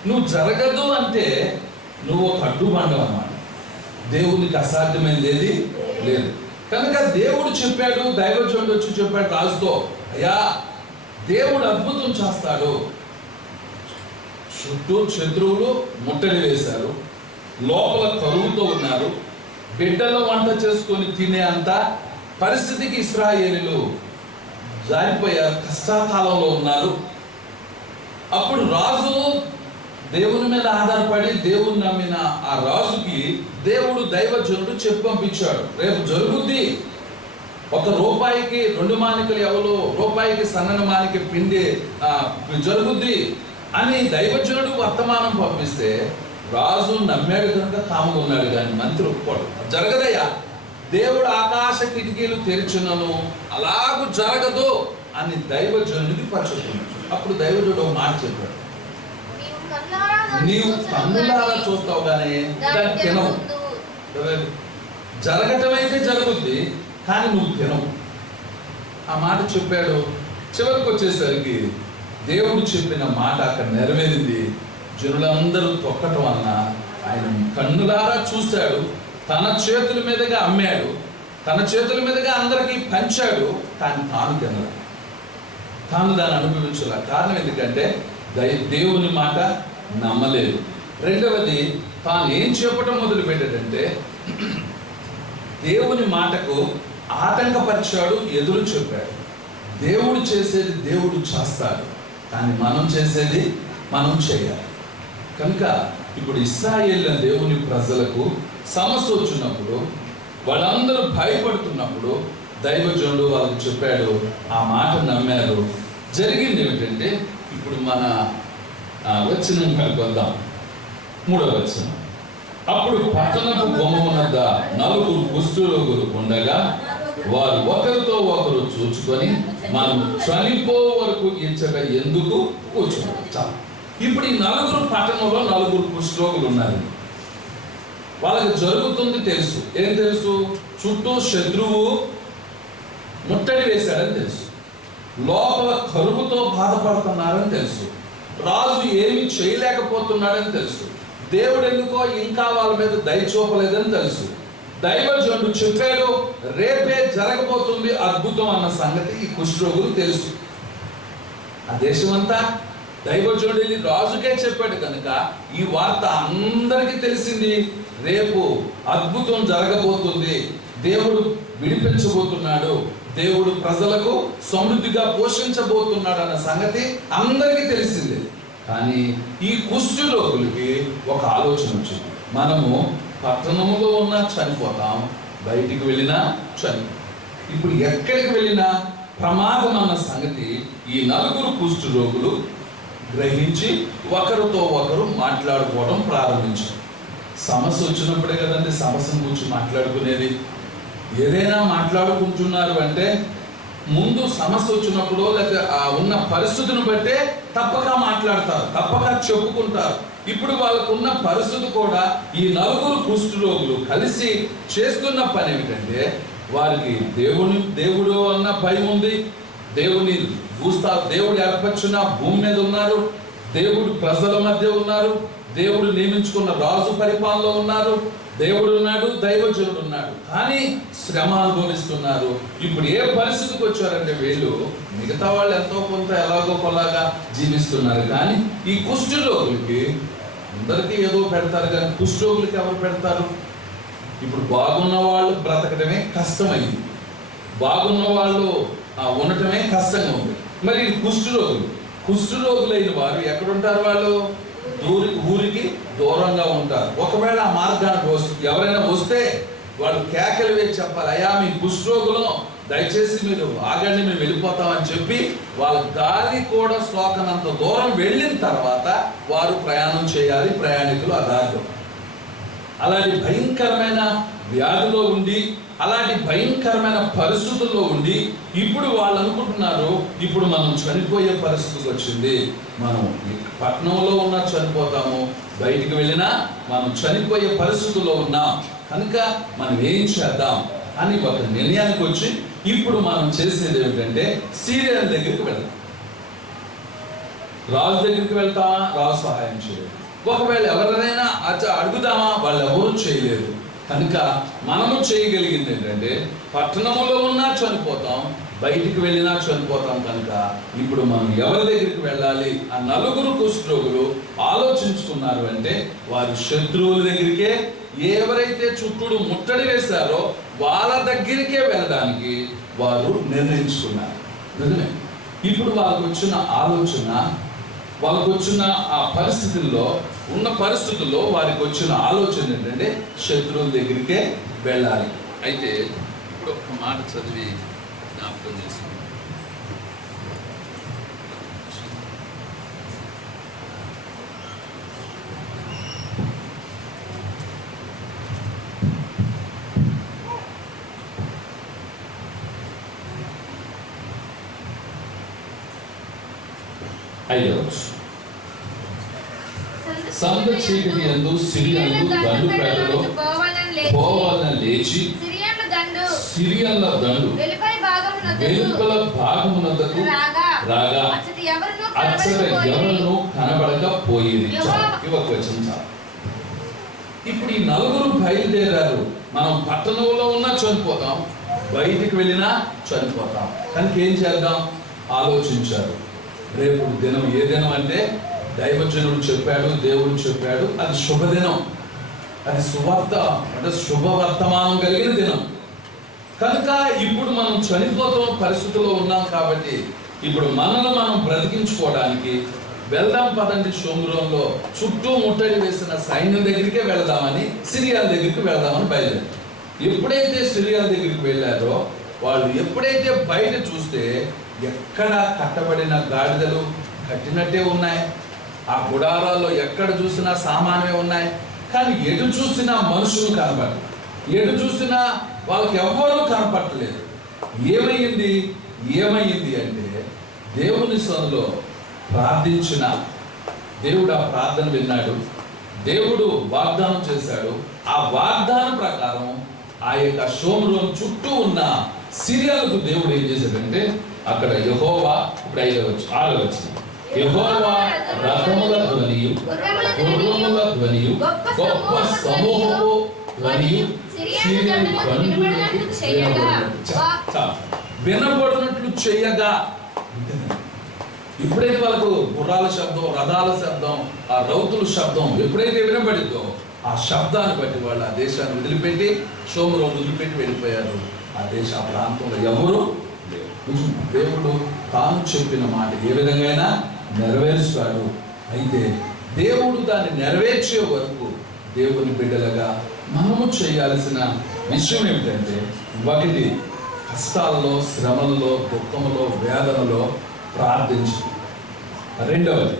నువ్వు జరగదు అంటే నువ్వు ఒక అడ్డుబండం అన్నమాట. దేవునికి అసాధ్యమైనది ఏది లేదు. కనుక దేవుడు చెప్పాడు, దైవజనుడు వచ్చి చెప్పాడు రాజుతో, అయ్యా దేవుడు అద్భుతం చేస్తాడు. చుట్టూ శత్రువులు ముట్టడి వేశారు, లోపల కరువుతో ఉన్నారు, బిడ్డలు వంట చేసుకొని తినే అంత పరిస్థితికి ఇశ్రాయేలీయులు జారిపోయారు, కష్టాకాలంలో ఉన్నారు. అప్పుడు రాజు దేవుని మీద ఆధారపడి దేవుని నమ్మిన ఆ రాజుకి దేవుడు దైవజనుడు చెప్పి పంపించాడు, రేపు జరుగుద్ది, ₹1 2 మానికలు ఎవరు, రూపాయికి సన్నన మానిక పిండి జరుగుద్ది అని దైవజనుడు వర్తమానం పంపిస్తే రాజు నమ్మాడు కనుక కాముగా ఉన్నాడు, కానీ మంత్రి ఒప్పుకోడు. జరగదయ్యా, దేవుడు ఆకాశ కిటికీలు తెరిచినను అలాగూ జరగదు అని దైవజనుడికి పరుచుకున్నాడు. అప్పుడు దైవజనుడు ఒక మాట చెప్పాడు, నీవు కన్నులారా చూస్తావు కానీ దాన్ని తినవు. జరగటమైతే జరుగుద్ది కానీ నువ్వు తినవు. ఆ మాట చెప్పాడు. చివరికి వచ్చేసరికి దేవుడు చెప్పిన మాట అక్కడ నెరవేరింది. జనులందరూ తొక్కటం వలన ఆయన కన్నులారా చూశాడు, తన చేతుల మీదుగా అమ్మాడు, తన చేతుల మీదుగా అందరికీ పంచాడు, కానీ తాను తినడు, తాను దాన్ని అనుభవించాల. కారణం ఎందుకంటే దేవుని మాట నమ్మలేదు. రెండవది, తాను ఏం చెప్పటం మొదలు పెట్టాడంటే దేవుని మాటకు ఆటంకపరిచాడు, ఎదురు చెప్పాడు. దేవుడు చేసేది దేవుడు చేస్తాడు, కానీ మనం చేసేది మనం చేయాలి. కనుక ఇప్పుడు ఇశ్రాయేలు దేవుని ప్రజలకు సమస్య వచ్చినప్పుడు, వాళ్ళందరూ భయపడుతున్నప్పుడు దైవజనుడు వాళ్ళకి చెప్పాడు, ఆ మాట నమ్మారు. జరిగింది ఏమిటంటే, ఇప్పుడు మన వచనం కలుపుకుందాం, 3వ వచనం. అప్పుడు పట్టణపు గుమ్మమునద్ద 4 కుష్ఠరోగులు ఉండగా వారు ఒకరితో ఒకరు చూచుకొని మనం చనిపో వరకు ఇచ్చట ఎందుకు కూర్చుంటాం. ఇప్పుడు ఈ 4 పట్టణంలో 4 కుష్ఠరోగులు ఉన్నారు. వాళ్ళకి జరుగుతుంది తెలుసు. ఏం తెలుసు? చుట్టూ శత్రువు ముట్టడి వేశాడని తెలుసు, లోపల కరువుతో బాధపడుతున్నారని తెలుసు, రాజు ఏమి చేయలేకపోతున్నాడని తెలుసు, దేవుడు ఎందుకో ఇంకా వాళ్ళ మీద దయ చూపలేదని తెలుసు. దైవజనుడు చెప్పాడు, రేపే జరగబోతుంది అద్భుతం అన్న సంగతి ఈ కుష్ఠరోగులు తెలుసు. ఆ దేశమంతా దైవజనుడు వెళ్ళి రాజుకే చెప్పాడు కనుక ఈ వార్త అందరికీ తెలిసింది. రేపు అద్భుతం జరగబోతుంది, దేవుడు విడిపించబోతున్నాడు, దేవుడు ప్రజలకు సమృద్ధిగా పోషించబోతున్నాడు అన్న సంగతి అందరికీ తెలిసింది. కానీ ఈ కుష్ఠరోగులకి ఒక ఆలోచన వచ్చింది, మనము పట్టణంలో ఉన్నా చనిపోతాం, బయటికి వెళ్ళినా చనిపోతాం, ఇప్పుడు ఎక్కడికి వెళ్ళినా ప్రమాదం అన్న సంగతి ఈ 4 కుష్ఠరోగులు గ్రహించి ఒకరితో ఒకరు మాట్లాడుకోవడం ప్రారంభించారు. సమస్య వచ్చినప్పుడే కదండి సమస్యను గురించి మాట్లాడుకునేది. ఏదైనా మాట్లాడుకుంటున్నారు అంటే ముందు సమస్య వచ్చినప్పుడు లేకపోతే ఉన్న పరిస్థితిని బట్టే తప్పక మాట్లాడతారు, తప్పక చెప్పుకుంటారు. ఇప్పుడు వాళ్ళకున్న పరిస్థితి కూడా ఈ 4 కుష్ఠరోగులు కలిసి చేస్తున్న పని ఏమిటంటే, వారికి దేవుడు అన్న భయం ఉంది, దేవుని దేవుడు ఏర్పరిచిన భూమి మీద ఉన్నారు, దేవుడు ప్రజల మధ్య ఉన్నారు, దేవుడు నియమించుకున్న రాజు పరిపాలనలో ఉన్నారు, దేవుడు ఉన్నాడు, దైవజనుడు ఉన్నాడు, కానీ శ్రమ అనుభవిస్తున్నారు. ఇప్పుడు ఏ పరిస్థితికి వచ్చారంటే వీళ్ళు మిగతా వాళ్ళు ఎంతో కొంత ఎలాగో కొలాగా జీవిస్తున్నారు, కానీ ఈ కుష్ఠరోగులకి అందరికీ ఏదో పెడతారు, కానీ కుష్ఠరోగులకి ఎవరు పెడతారు? ఇప్పుడు బాగున్న వాళ్ళు బ్రతకడమే కష్టమైంది, బాగున్న వాళ్ళు ఉండటమే కష్టంగా ఉంది. మరి కుష్ఠరోగులైన వారు ఎక్కడుంటారు? వాళ్ళు ఊరికి దూరంగా ఉంటారు. ఒకవేళ ఆ మార్గానికి ఎవరైనా వస్తే వాళ్ళు కేకలు వేసి చెప్పాలి, అయ్యా మీ కుష్ఠరోగులను దయచేసి మీరు ఆగండి, మేము వెళ్ళిపోతామని చెప్పి వాళ్ళ గాలి కూడా సోకనంత దూరం వెళ్ళిన తర్వాత వారు ప్రయాణం చేయాలి, ప్రయాణికులు ఆ దారిలో. అలాంటి భయంకరమైన వ్యాధిలో ఉండి, అలాంటి భయంకరమైన పరిస్థితుల్లో ఉండి ఇప్పుడు వాళ్ళు అనుకుంటున్నారు, ఇప్పుడు మనం చనిపోయే పరిస్థితికి వచ్చింది, మనం పట్టణంలో ఉన్నా చనిపోతాము, బయటికి వెళ్ళినా మనం చనిపోయే పరిస్థితుల్లో ఉన్నాం, కనుక మనం ఏం చేద్దాం అని ఒక నిర్ణయానికి వచ్చి ఇప్పుడు మనం చేసేది ఏమిటంటే సీరియల్ దగ్గరికి వెళ్దాం. రాజు దగ్గరికి వెళ్తామా? రాజు సహాయం చేయలేదు. ఒకవేళ ఎవరైనా అడుగుదామా? వాళ్ళు ఎవరూ చేయలేదు. కనుక మనము చేయగలిగింది ఏంటంటే పట్టణంలో ఉన్నా చనిపోతాం, బయటికి వెళ్ళినా చనిపోతాం. కనుక ఇప్పుడు మనం ఎవరి దగ్గరికి వెళ్ళాలి? ఆ నలుగురు కుష్ఠరోగులు ఆలోచించుకున్నారు అంటే వారి శత్రువుల దగ్గరికే, ఎవరైతే చుట్టూ ముట్టడి వేశారో వాళ్ళ దగ్గరికే వెళ్ళడానికి వారు నిర్ణయించుకున్నారు. నిజమే. ఇప్పుడు వాళ్ళకు వచ్చిన ఆలోచన, వాళ్ళకు వచ్చిన ఆ పరిస్థితుల్లో వారికి వచ్చిన ఆలోచన ఏంటంటే శత్రువుల దగ్గరికే వెళ్ళాలి. అయితే ఇప్పుడు ఒక మాట చదివి జ్ఞాపకం చేస్తాను. సంద చీకటి యందు సిరియన్లు దండు పేటలో పోవాలని లేచి సిరియన్ల దండు వెలుపల భాగమునందుకు రాగా అచ్చట ఎవరినూ కనబడకపోయింది. ఇప్పుడు ఈ నలుగురు బయలుదేరారు. మనం పట్టణంలో ఉన్నా చనిపోతాం, బయటికి వెళ్ళినా చనిపోతాం. కనుక ఏం చేద్దాం? ఆలోచించారు. రేపు దినం ఏ దినం అంటే దైవజనుడు చెప్పాడు, దేవుడు చెప్పాడు, అది శుభదినం, అది సువార్త అంటే శుభవర్తమానం కలిగిన దినం. కనుక ఇప్పుడు మనం చనిపోతాం పరిస్థితుల్లో ఉన్నాం కాబట్టి ఇప్పుడు మనల్ని మనం బ్రతికించుకోవడానికి వెళ్దాం పదండి. షోమ్రోన్లో చుట్టూ ముట్టడి వేసిన సైన్యం దగ్గరికే వెళదామని, సిరియాల దగ్గరికి వెళదామని బయలుదేరారు. ఎప్పుడైతే సిరియాల దగ్గరికి వెళ్ళారో వాళ్ళు ఎప్పుడైతే బయట చూస్తే ఎక్కడ కట్టబడిన గాడిదలు కట్టినట్టే ఉన్నాయి, ఆ గుడారాల్లో ఎక్కడ చూసినా సామాన్యమే ఉన్నాయి. కానీ ఎటు చూసినా మనుషులు కనపడలేదు, ఎటు చూసినా వాళ్ళకి ఎవ్వరూ కనపడలేదు. ఏమైంది అంటే దేవుని సన్నిధిలో ప్రార్థించిన దేవుడు ఆ ప్రార్థన విన్నాడు. దేవుడు వాగ్దానం చేశాడు. ఆ వాగ్దానం ప్రకారం ఆ యొక్క షోమ్రోన్ చుట్టూ ఉన్న సిరియాలకు దేవుడు ఏం చేశాడంటే అక్కడ యెహోవా, ఇప్పుడు 6వ వచనం, యెహోవా రథముల ధ్వనియు గుర్రముల ధ్వనియు గొప్ప సమూహపు ధ్వనియు వినబడినట్లు చేయగా, ఎప్పుడైతే వాళ్ళకు గుర్రాల శబ్దం, రథాల శబ్దం, ఆ రౌతుల శబ్దం ఎప్పుడైతే వినబడిందో ఆ శబ్దాన్ని బట్టి వాళ్ళు ఆ దేశాన్ని వదిలిపెట్టి షోమ్రోను వదిలిపెట్టి వెళ్ళిపోయారు. ఆ ప్రాంతంలో ఎవరు లేరు. దేవుడు తాను చెప్పిన మాట ఏ విధంగా నెరవేర్చాడు. అయితే దేవుడు దాన్ని నెరవేర్చే వరకు దేవుని బిడ్డలుగా మనము చేయాల్సిన విషయం ఏమిటంటే, ఒకటి కష్టాల్లో, శ్రమల్లో, దుఃఖంలో, వేదనలో ప్రార్థించడం. రెండవది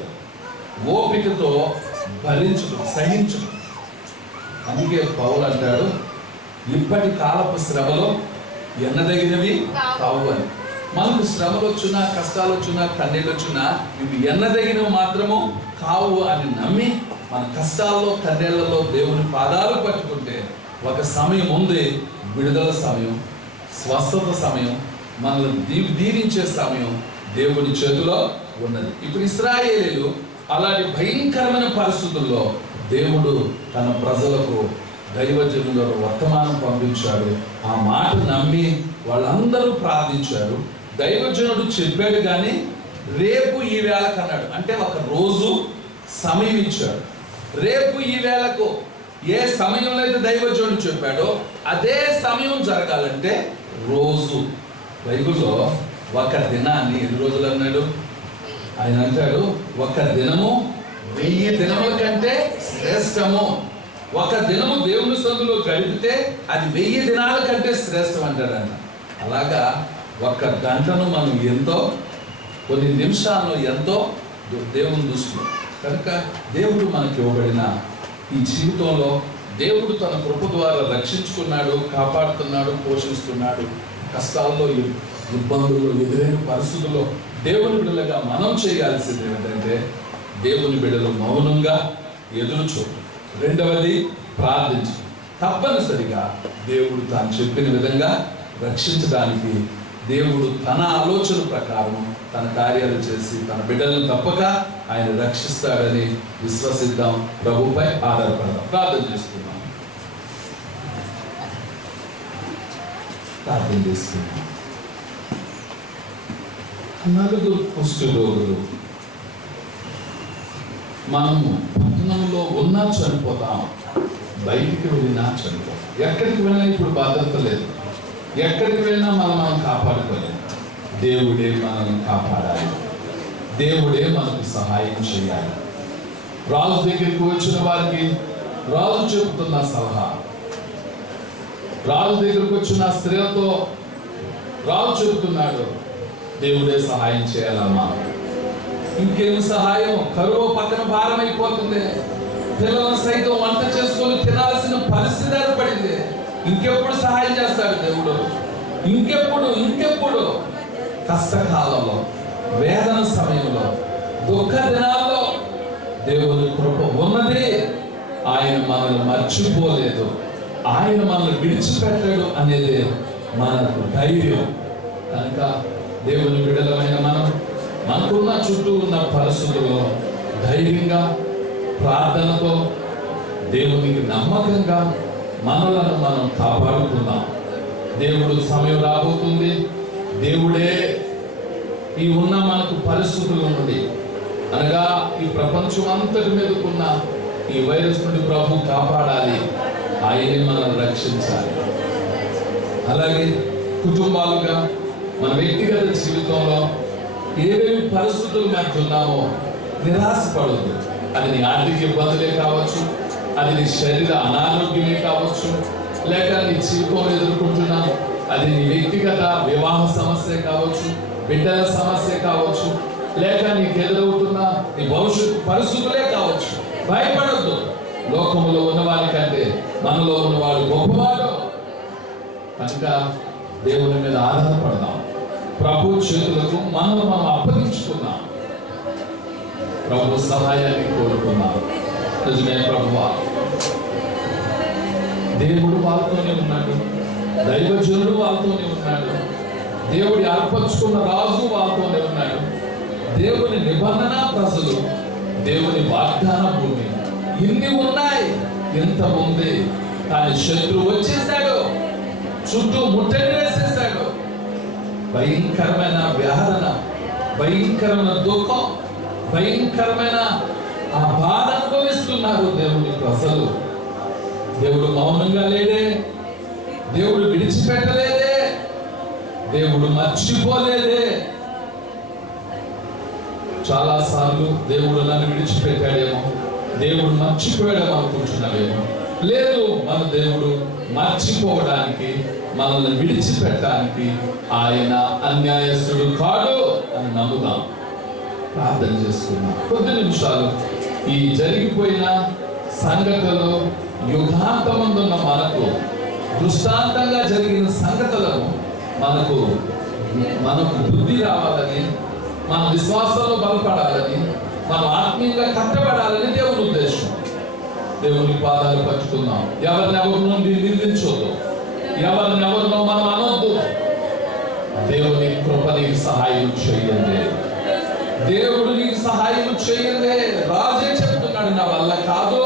ఓపికతో భరించడం, సహించడం. అందుకే పౌలు అంటాడు, ఇప్పటి కాలపు శ్రమలో ఎన్నదగినవి కావు అని. మనకు శ్రమలు వచ్చినా, కష్టాలు వచ్చినా, కన్నీళ్ళు వచ్చినా ఇవి ఎన్నదగినవి మాత్రము కావు అని నమ్మి మన కష్టాల్లో, కన్నీళ్లలో దేవుని పాదాలు పట్టుకుంటే ఒక సమయం ఉంది, విడుదల సమయం, స్వస్థత సమయం, మనల్ని దీవించే సమయం దేవుని చేతిలో ఉన్నది. ఇప్పుడు ఇశ్రాయేలీయులు అలాంటి భయంకరమైన పరిస్థితుల్లో దేవుడు తన ప్రజలకు దైవజనులకు వర్తమానం పంపించాడు. ఆ మాట నమ్మి వాళ్ళందరూ ప్రార్థించారు. దైవజనుడు చెప్పాడు కానీ రేపు ఈ వేళకు అన్నాడు, అంటే ఒక రోజు సమయం ఇచ్చాడు. రేపు ఈ వేళకు ఏ సమయంలో అయితే దైవజనుడు చెప్పాడో అదే సమయం జరగాలంటే రోజు. బైబిల్లో ఒక దినాన్ని ఎన్ని రోజులు అన్నాడు? ఆయన అంటాడు, ఒక దినము 1000 దినముల కంటే శ్రేష్టము. ఒక దినము దేవుని సన్నిధిలో గడిపితే అది 1000 దినాల కంటే శ్రేష్టం అంటాడన్న. అలాగా ఒక గంటను మనం ఎంతో, కొన్ని నిమిషాల్లో ఎంతో దేవుని దృష్టిలో. కనుక దేవుడు మనకి ఇవ్వబడిన ఈ జీవితంలో దేవుడు తన కృప ద్వారా రక్షించుకున్నాడు, కాపాడుతున్నాడు, పోషిస్తున్నాడు. కష్టాల్లో, ఇబ్బందులు, ఎదురైన పరిస్థితుల్లో దేవుని బిడ్డలుగా మనం చేయాల్సింది ఏంటంటే దేవుని బిడ్డలు మౌనంగా ఎదురు చూపు. రెండవది ప్రార్థించు. తప్పనిసరిగా దేవుడు తాను చెప్పిన విధంగా రక్షించడానికి దేవుడు తన ఆలోచన ప్రకారం తన కార్యాలు చేసి తన బిడ్డలను తప్పక ఆయన రక్షిస్తాడని విశ్వసిద్దాం. ప్రభుపై ఆధారపడదాం. ప్రార్థన చేసుకుందాం. ప్రార్థన చేసుకున్నాం. 4 కుష్టు రోగులు. మనము పట్టణంలో ఉన్నా చనిపోతాం, బయటికి వెళ్ళినా చనిపోతాం. ఎక్కడికి వెళ్ళినా ఇప్పుడు భద్రత లేదు. ఎక్కడికి వెళ్ళినా మనం కాపాడుకోలేదు. దేవుడే మనల్ని కాపాడాలి. దేవుడే మనకు సహాయం చేయాలి. రాజు దగ్గరికి వచ్చిన వారికి రాజు చెబుతున్న సలహా, రాజు దగ్గరికి వచ్చిన స్త్రీలతో రాజు చెబుతున్నాడు, దేవుడే సహాయం చేయాలమ్మా. ఇంకేం సహాయం? కరువు పక్కన భారం అయిపోతుంది. పిల్లలను సైతం వంట చేసుకొని తినాల్సిన పరిస్థితి ఏర్పడింది. ఇంకెప్పుడు సహాయం చేస్తాడు దేవుడు? ఇంకెప్పుడు? కష్టకాలంలో, వేదన సమయంలో, దుఃఖ దినాల్లో దేవుని కృప ఉన్నది. ఆయన మనల్ని మర్చిపోలేదు, ఆయన మనల్ని విడిచిపెట్టాడు అనేది మనకు ధైర్యం. కనుక దేవుని బిడ్డలమైన మనకున్న చుట్టూ ఉన్న పరిస్థితుల్లో ధైర్యంగా, ప్రార్థనతో, దేవునికి నమ్మకంగా మనలను మనం కాపాడుకుందాం. దేవుడు సమయం రాబోతుంది. దేవుడే ఈ ఉన్న మనకు పరిస్థితుల నుండి, అనగా ఈ ప్రపంచం అంతటి మీదకున్న ఈ వైరస్ నుండి ప్రభు కాపాడాలి. ఆయనే మనల్ని రక్షించాలి. అలాగే కుటుంబాలుగా మన వ్యక్తిగత జీవితంలో ఏవేవి పరిస్థితులు మనకు ఉన్నామో నిరాశపడదు. అది నీ ఆర్థిక ఇబ్బందులే కావచ్చు, అది నీ శరీర అనారోగ్యమే కావచ్చు, లేక నీ జీవితంలో ఎదుర్కొంటున్నా అది నీ వ్యక్తిగత వివాహ సమస్య కావచ్చు, బిడ్డల సమస్య కావచ్చు, లేక నీకు ఎదురవుతున్న నీ భవిష్యత్తు పరిస్థితులే కావచ్చు. భయపడద్దు. లోకంలో ఉన్నవాడి కంటే మనలో ఉన్నవాడు గొప్పవాడు. కనుక దేవుని మీద ఆధారపడదాం. ప్రభు చేతులకు మనం అప్పగించుకుందాం. ప్రభు సహాయాన్ని కోరుకున్నాం. నిజమే ప్రభువా, దేవుడు వాళ్ళతోనే ఉన్నాడు, దైవజనుడు వాళ్ళతోనే ఉన్నాడు, దేవుడి అర్పించుకున్న రాజు వాళ్ళతోనే ఉన్నాడు. దేవుని నిబంధన ప్రజలు, దేవుని వాగ్దాన భూమి ఇన్ని ఉన్నాయి, ఇంత ఉంది. కానీ శత్రువు వచ్చేసాడు, చుట్టూ ముట్టడి వేసేసాడు. భయంకరమైన వ్యాధన, భయంకరమైన దుఃఖం, భయంకరమైన ఆ బాధ అనుభవిస్తున్నారు దేవుని ప్రజలు. దేవుడు మౌనంగా లేడే, దేవుడు విడిచిపెట్టలేదే, దేవుడు మర్చిపోలేదే. చాలా సార్లు దేవుడు నన్ను విడిచిపెట్టాడేమో, దేవుడు మర్చిపోయాడేమో అనుకుంటున్నావేమో. లేదు, మన దేవుడు మర్చిపోవడానికి, మనల్ని విడిచిపెట్టడానికి ఆయన అన్యాయస్తుడు కాడు అని నమ్ముదాం. ప్రార్థన చేసుకున్నాం. కొద్ది నిమిషాలు ఈ జరిగిపోయిన సంగతులు, యుగాంతమందున్న మనకు దృష్టాంతంగా జరిగిన సంగతులను మనకు బుద్ధి రావాలని, మన విశ్వాసంలో బలపడాలని, మనం ఆత్మీయంగా కట్టబడాలని దేవుని ఉద్దేశం. దేవుని పాదాలు పట్టుకుందాం. ఎవరినెవరి నుండి నిందించొద్దు, ఎవరినెవరినో మనం అనొద్దు. దేవుని కృప నీకు సహాయం చేయండి, దేవుడు నీకు సహాయం చేయండి. రాజే చెప్తున్నాడు, నా వల్ల కాదు.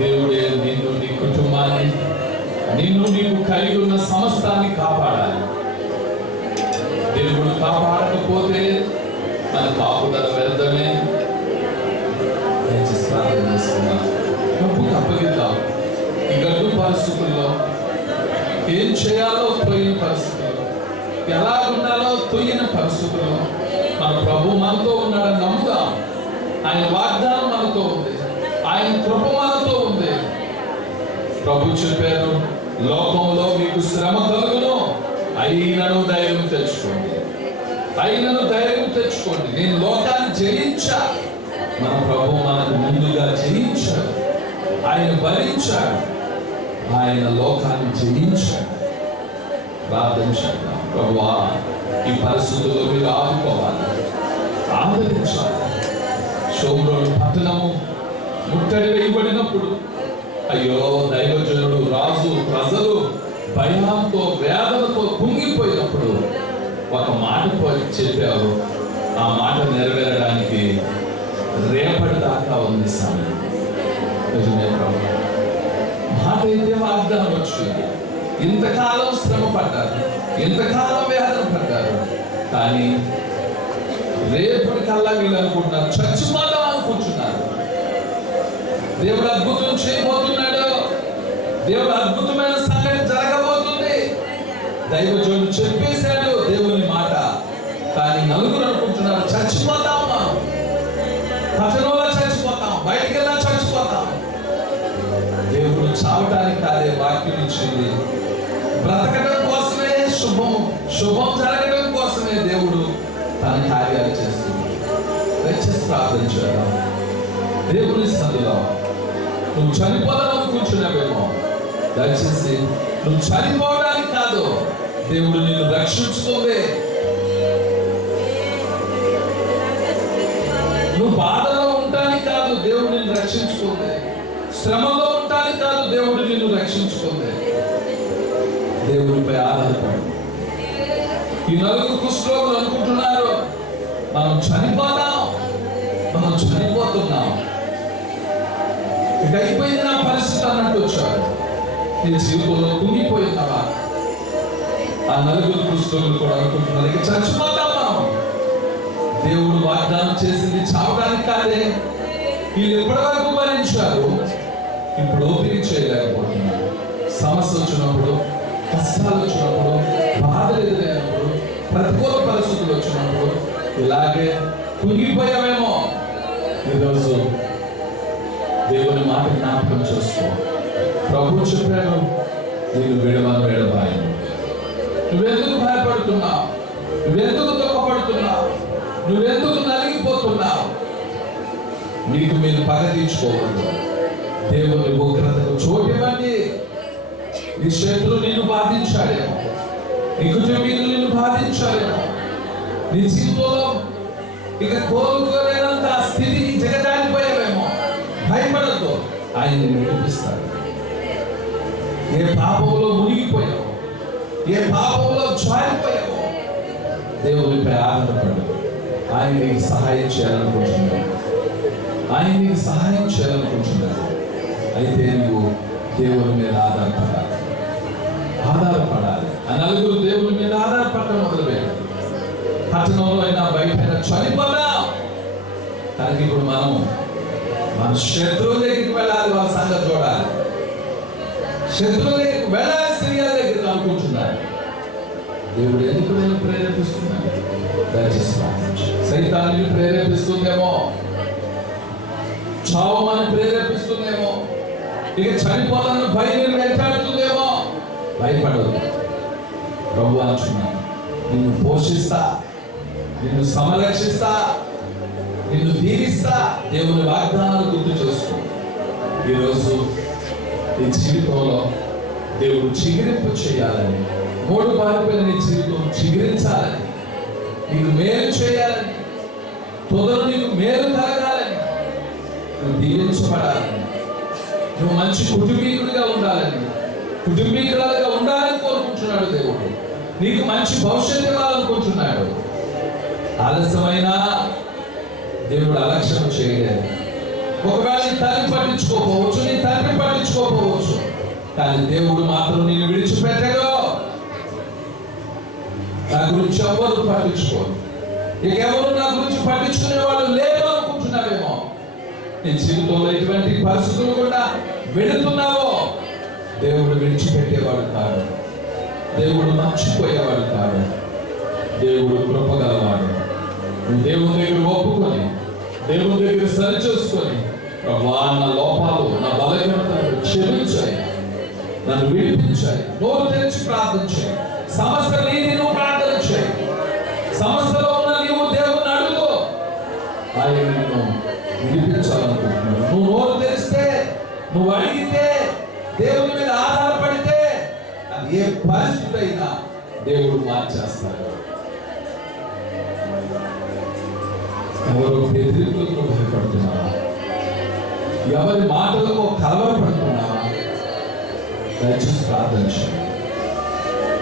దేవుడే నిన్ను, నీ కుటుంబాన్ని, నిన్ను నీకు కలిగి ఉన్న సమస్తాన్ని కాపాడాలి. దేవుడు కాపాడకపోతే మన కాపుదల వ్యర్థమే. ప్రభుకి అప్పగిద్దాం. ఈ గడ్డు పరిస్థితుల్లో ఏం చేయాలో తొయ్యిన పరిస్థితుల్లో, ఎలా ఉండాలో తొయ్యిన పరిస్థితుల్లో మన ప్రభు మనతో ఉన్నాడని నమ్ముదాం. ఆయన వాగ్దానం మనతో ఉంది, ఆయన కృప మనతో ఉంది. ప్రభు చెప్పారు, లోకంలో మీకు శ్రమ కలుగును, అయినను ధైర్యం తెచ్చుకోండి, అయినను ధైర్యం తెచ్చుకోండి, నేను లోకాన్ని జయించా. మన ప్రభు మనకు ముందుగా జయించాడు, ఆయన భరించాడు, ఆయన లోకాన్ని జయించాడు. ప్రార్థన చేద్దాం. ప్రభువా, ఈ పరిస్థితుల్లో మీరు ఆదుకోవాలి, ఆదరించాలి. షోమ్రోను పట్టణము ముట్టడి వేయబడినప్పుడు, అయ్యో దైవజనుడు, రాజు, ప్రజలు భయంతో, వేదనతో కుంగిపోయినప్పుడు ఒక మాట చెప్పారు. ఆ మాట నెరవేరడానికి రేపటి దాకా ఉంది సమయం. నిజమే ప్రభు, మాట అయితే వాగ్దానం వచ్చింది, ఇంతకాలం శ్రమ పడ్డారు, ఇంతకాలం వేదన పడ్డారు. కానీ రేపటి కల్లా వీళ్ళు అనుకుంటున్నారు చచ్చిపోదాం అనుకుంటున్నారు. దేవుడు అద్భుతం చేయబోతున్నాడు. దేవుడు అద్భుతమైన సంగతి జరగబోతుంది. దైవజనుడు చెప్పేశాడు దేవుని మాట. కానీ నలుగురు అనుకుంటున్నారు చచ్చిపోతామా, పట్టణంలో చచ్చిపోతాం, బయటికి వెళ్ళా చచ్చిపోతాం. దేవుడు చావటానికి కాదే వాక్యం ఇచ్చింది, బ్రతకడం కోసమే, శుభం జరగడం కోసమే దేవుడు తన కార్యాలు చేస్తుంది. దయచేసి ప్రార్థన చేద్దాం. దేవుని సన్నిధిలో నువ్వు చనిపోదాం అనుకుంటున్నావేమో, దయచేసి నువ్వు చనిపోవడానికి కాదు, దేవుడు నిన్ను రక్షించుకోవే. నువ్వు బాధలో ఉండటానికి కాదు, దేవుడు నిన్ను రక్షించుకోవే. శ్రమలో ఉండటానికి కాదు, దేవుడు నిన్ను రక్షించుకోవే. దేవుడిపై ఆధారపడు. ఈ నలుగురు కుష్ఠరోగులు అనుకుంటున్నారు మనం చనిపోతాం, మనం చనిపోతున్నాం, ఇక అయిపోయింది నా పరిస్థితి అన్నట్టు వచ్చారు. నీ జీవితంలో కుంగిపోయినావా? ఆ నలుగురు కుష్ఠరోగులు కూడా అనుకుంటున్నారు ఇక చచ్చిపోతాం మనం. దేవుడు వాగ్దానం చేసింది చావడానికి కాదే. వీళ్ళు ఎప్పటి వరకు భరించారు, ఇప్పుడు ఓపిక చేయలేకపోతున్నారు. సమస్య వచ్చినప్పుడు, కష్టాలు వచ్చినప్పుడు, బాధలు ఎదురైనప్పుడు, ప్రతికూల పరిస్థితులు వచ్చినప్పుడు ఇలాగే కుంగిపోయామేమో. ఈరోజు దేవుని మాట జ్ఞాపకం చేసుకో. ప్రభు చెప్పాడు నేను విడబాయను. నువ్వెందుకు భయపడుతున్నావు? నువ్వెందుకు దుఃఖపడుతున్నావు? నువ్వెందుకు నలిగిపోతున్నావు? నీకు మీరు పగ తీర్చుకోవద్దు. దేవుని ఉగ్రతకు చోటివ్వండి. నీ శత్రువు నిన్ను బాధించాడేమో, నీ కుటుంబీకులు నిన్ను బాధించాడేమో, నీ జీవితంలో ఇక కోరుకోలేనంత స్థితికి జగదానిపోయావేమో. భయపడద్దు, ఆయన నిన్ను విడిపిస్తాడు. ఏ పాపంలో మునిగిపోయావు, ఏ పాపంలో జారిపోయావో దేవునిపై ఆధారపడు. ఆయన నీకు సహాయం చేయాలనుకుంటున్నాడు. ఆయన నీకు సహాయం చేయాలనుకుంటున్నాడు. అయితే నువ్వు దేవుని మీద ఆధారపడాలి. ఆ నలుగురు దేవుని మీద ఆధారపడటం మొదలుపెట్టారు. పట్టణంలో అయినా బయట చనిపోదాం. కానీ ఇప్పుడు మన శత్రువు దగ్గరికి వెళ్ళాలి, వాళ్ళ సంగతి చూడాలి. శత్రువు దగ్గరికి వెళ్ళాలి, స్త్రీల దగ్గరికి అనుకుంటున్నారు. దేవుడు ఎందుకు నేను ప్రేరేపిస్తున్నాను? దయచేసి సైతాన్ని ప్రేరేపిస్తుందేమో, చావమని ప్రేరేపిస్తుందేమో, ఇక చనిపోతాను భయం వెంటాడుతుందేమో. భయపడదు. ప్రభు అంటున్నాను నిన్ను పోషిస్తా, నిన్ను సంరక్షిస్తా, నిన్ను దీవిస్తా. దేవుని వాగ్దానాలు గుర్తు చేసుకో. ఈరోజు నీ జీవితంలో దేవుడు చిగురింపు చేయాలని, మూడు పారిపోయిన నీ జీవితం చిగురించాలని, నీకు మేలు చేయాలని, తొదరు నీకు మేలు కలగాలని, నువ్వు దీవించబడాలని, నువ్వు మంచి కుటుంబీకుడిగా ఉండాలని, కుటుంబీకురాలుగా ఉండాలని కోరుకుంటున్నాడు దేవుడు. నీకు మంచి భవిష్యత్తు ఇవ్వాలనుకుంటున్నాడు. ఆలస్యమైనా దేవుడు అలక్ష్యం చేయలేదు. ఒకవేళ నీ తల్లి పట్టించుకోకపోవచ్చు, నీ తండ్రి పట్టించుకోకపోవచ్చు, కానీ దేవుడు మాత్రం నేను విడిచిపెట్టడు. నా గురించి ఎవరు పట్టించుకోరు. ఇక ఎవరు నా గురించి పట్టించుకునే వాళ్ళు లేరు అనుకుంటున్నావేమో. నీ జీవితంలో ఎటువంటి పరిస్థితులు కూడా వెళుతున్నావో, దేవుడు విడిచిపెట్టేవాడు కాదు. దేవుడు మర్చిపోయేవాడు కాదు. దేవుడు కృపగలవాడు. నువ్వు దేవుని దగ్గర ఒప్పుకొని, దేవుని దగ్గర సరి చేసుకొని, ప్రభువా నా లోపాలు, నా బలహీనతలు క్షమించాయి, నన్ను విడిపించాయి. నోరు తెరిచి ప్రార్థన చేయి. సమస్య నీది, నువ్వు ప్రార్థన చేయి. సమస్యలో ఉన్న నీవు దేవుని అడుగు. ఆయన నిన్ను విడిపించాలనుకుంటున్నాడు. నువ్వు నోరు తెరిస్తే, నువ్వు అడిగితే, దేవుని మీద ఆధారపడితే, అది ఏ పరిస్థితి అయినా దేవుడు మార్చేస్తాడు. ఎవరు బెదిరింపులకు భయపడుతున్నావా? ఎవరి మాటలకు కలవరపడుతున్నావా? దయచేసి ప్రార్థన చేయి.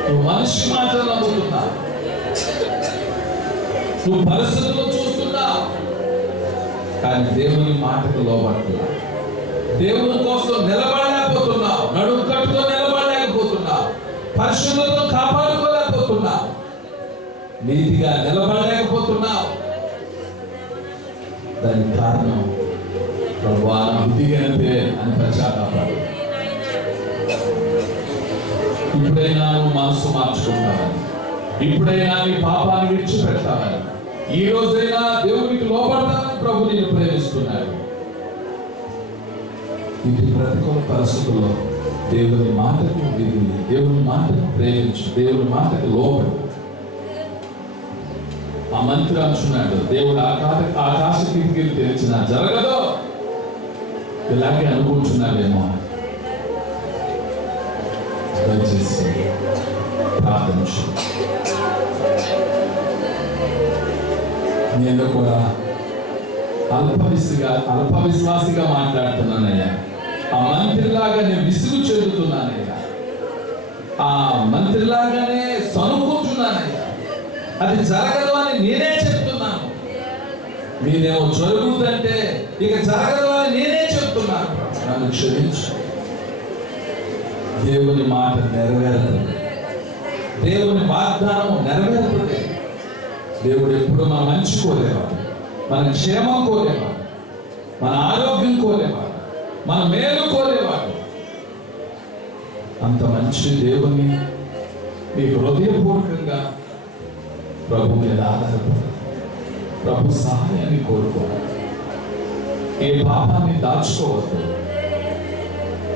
నువ్వు మనిషి మాటలు నమ్ముతున్నావు, నువ్వు పరిస్థితులను చూస్తున్నావు, కానీ దేవుని మాటకు లోబడుతున్నావు. దేవుని కోసం నిలబడలేకపోతున్నావు, నడుము కట్టుతో నిలబడలేకపోతున్నావు. పరిశుద్ధతను కాపాడుకోలేకపోతున్నావు, నీతిగా నిలబడలేకపోతున్నావు. దానికి కారణం ప్రభువా నా బుద్ధి గనిపే అని పశ్చాత్తాపడు. ఇప్పుడైనా నువ్వు మనసు మార్చుకుంటావని, ఇప్పుడైనా నీ పాపాన్ని విడిచిపెడతావని, ఈ రోజైనా దేవునికి లోపడతావని ప్రభు నిన్ను ప్రేమిస్తున్నాడు. ఇది ప్రతికూల పరిస్థితుల్లో దేవుని మాటకు విధి, దేవుని మాటకు ప్రేమించు, దేవుని మాటకు లోపడు. ఆ మంత్రి అంటున్నాడు, దేవుడు ఆకాశ కిటికీలు తెరిచినా జరగదు. ఇలాగే అనుకుంటున్నాడేమో. దయచేసి ప్రార్థన చేయండి. నేను కూడా అల్ప విశ్వాసిగా మాట్లాడుతున్నానయ్యా. ఆ మంత్రిలాగా నేను విసుగు చెందుతున్నానయ్యా. ఆ మంత్రిలాగానే సనుకుంటున్నానయ్యా. అది జరగదు అని నేనే చెప్తున్నాను. మీరేమో జరుగుతుందంటే ఇక జరగదు అని నేనే చెప్తున్నాను. నన్ను క్షమించు. దేవుని మాట నెరవేరుతుంది, దేవుని వాగ్దానం నెరవేరుతుంది. దేవుడు ఎప్పుడు మన మంచి కోరేవాడు, మన క్షేమం కోరేవాడు, మన ఆరోగ్యం కోరేవాడు, మన మేలు కోరేవాడు. అంత మంచి దేవుని మీకు హృదయపూర్వకంగా ప్రభు మీద ఆధారపడి ప్రభు సహాయాన్ని కోరుకోవాలి. ఏ పాపాన్ని దాచుకోవద్దు.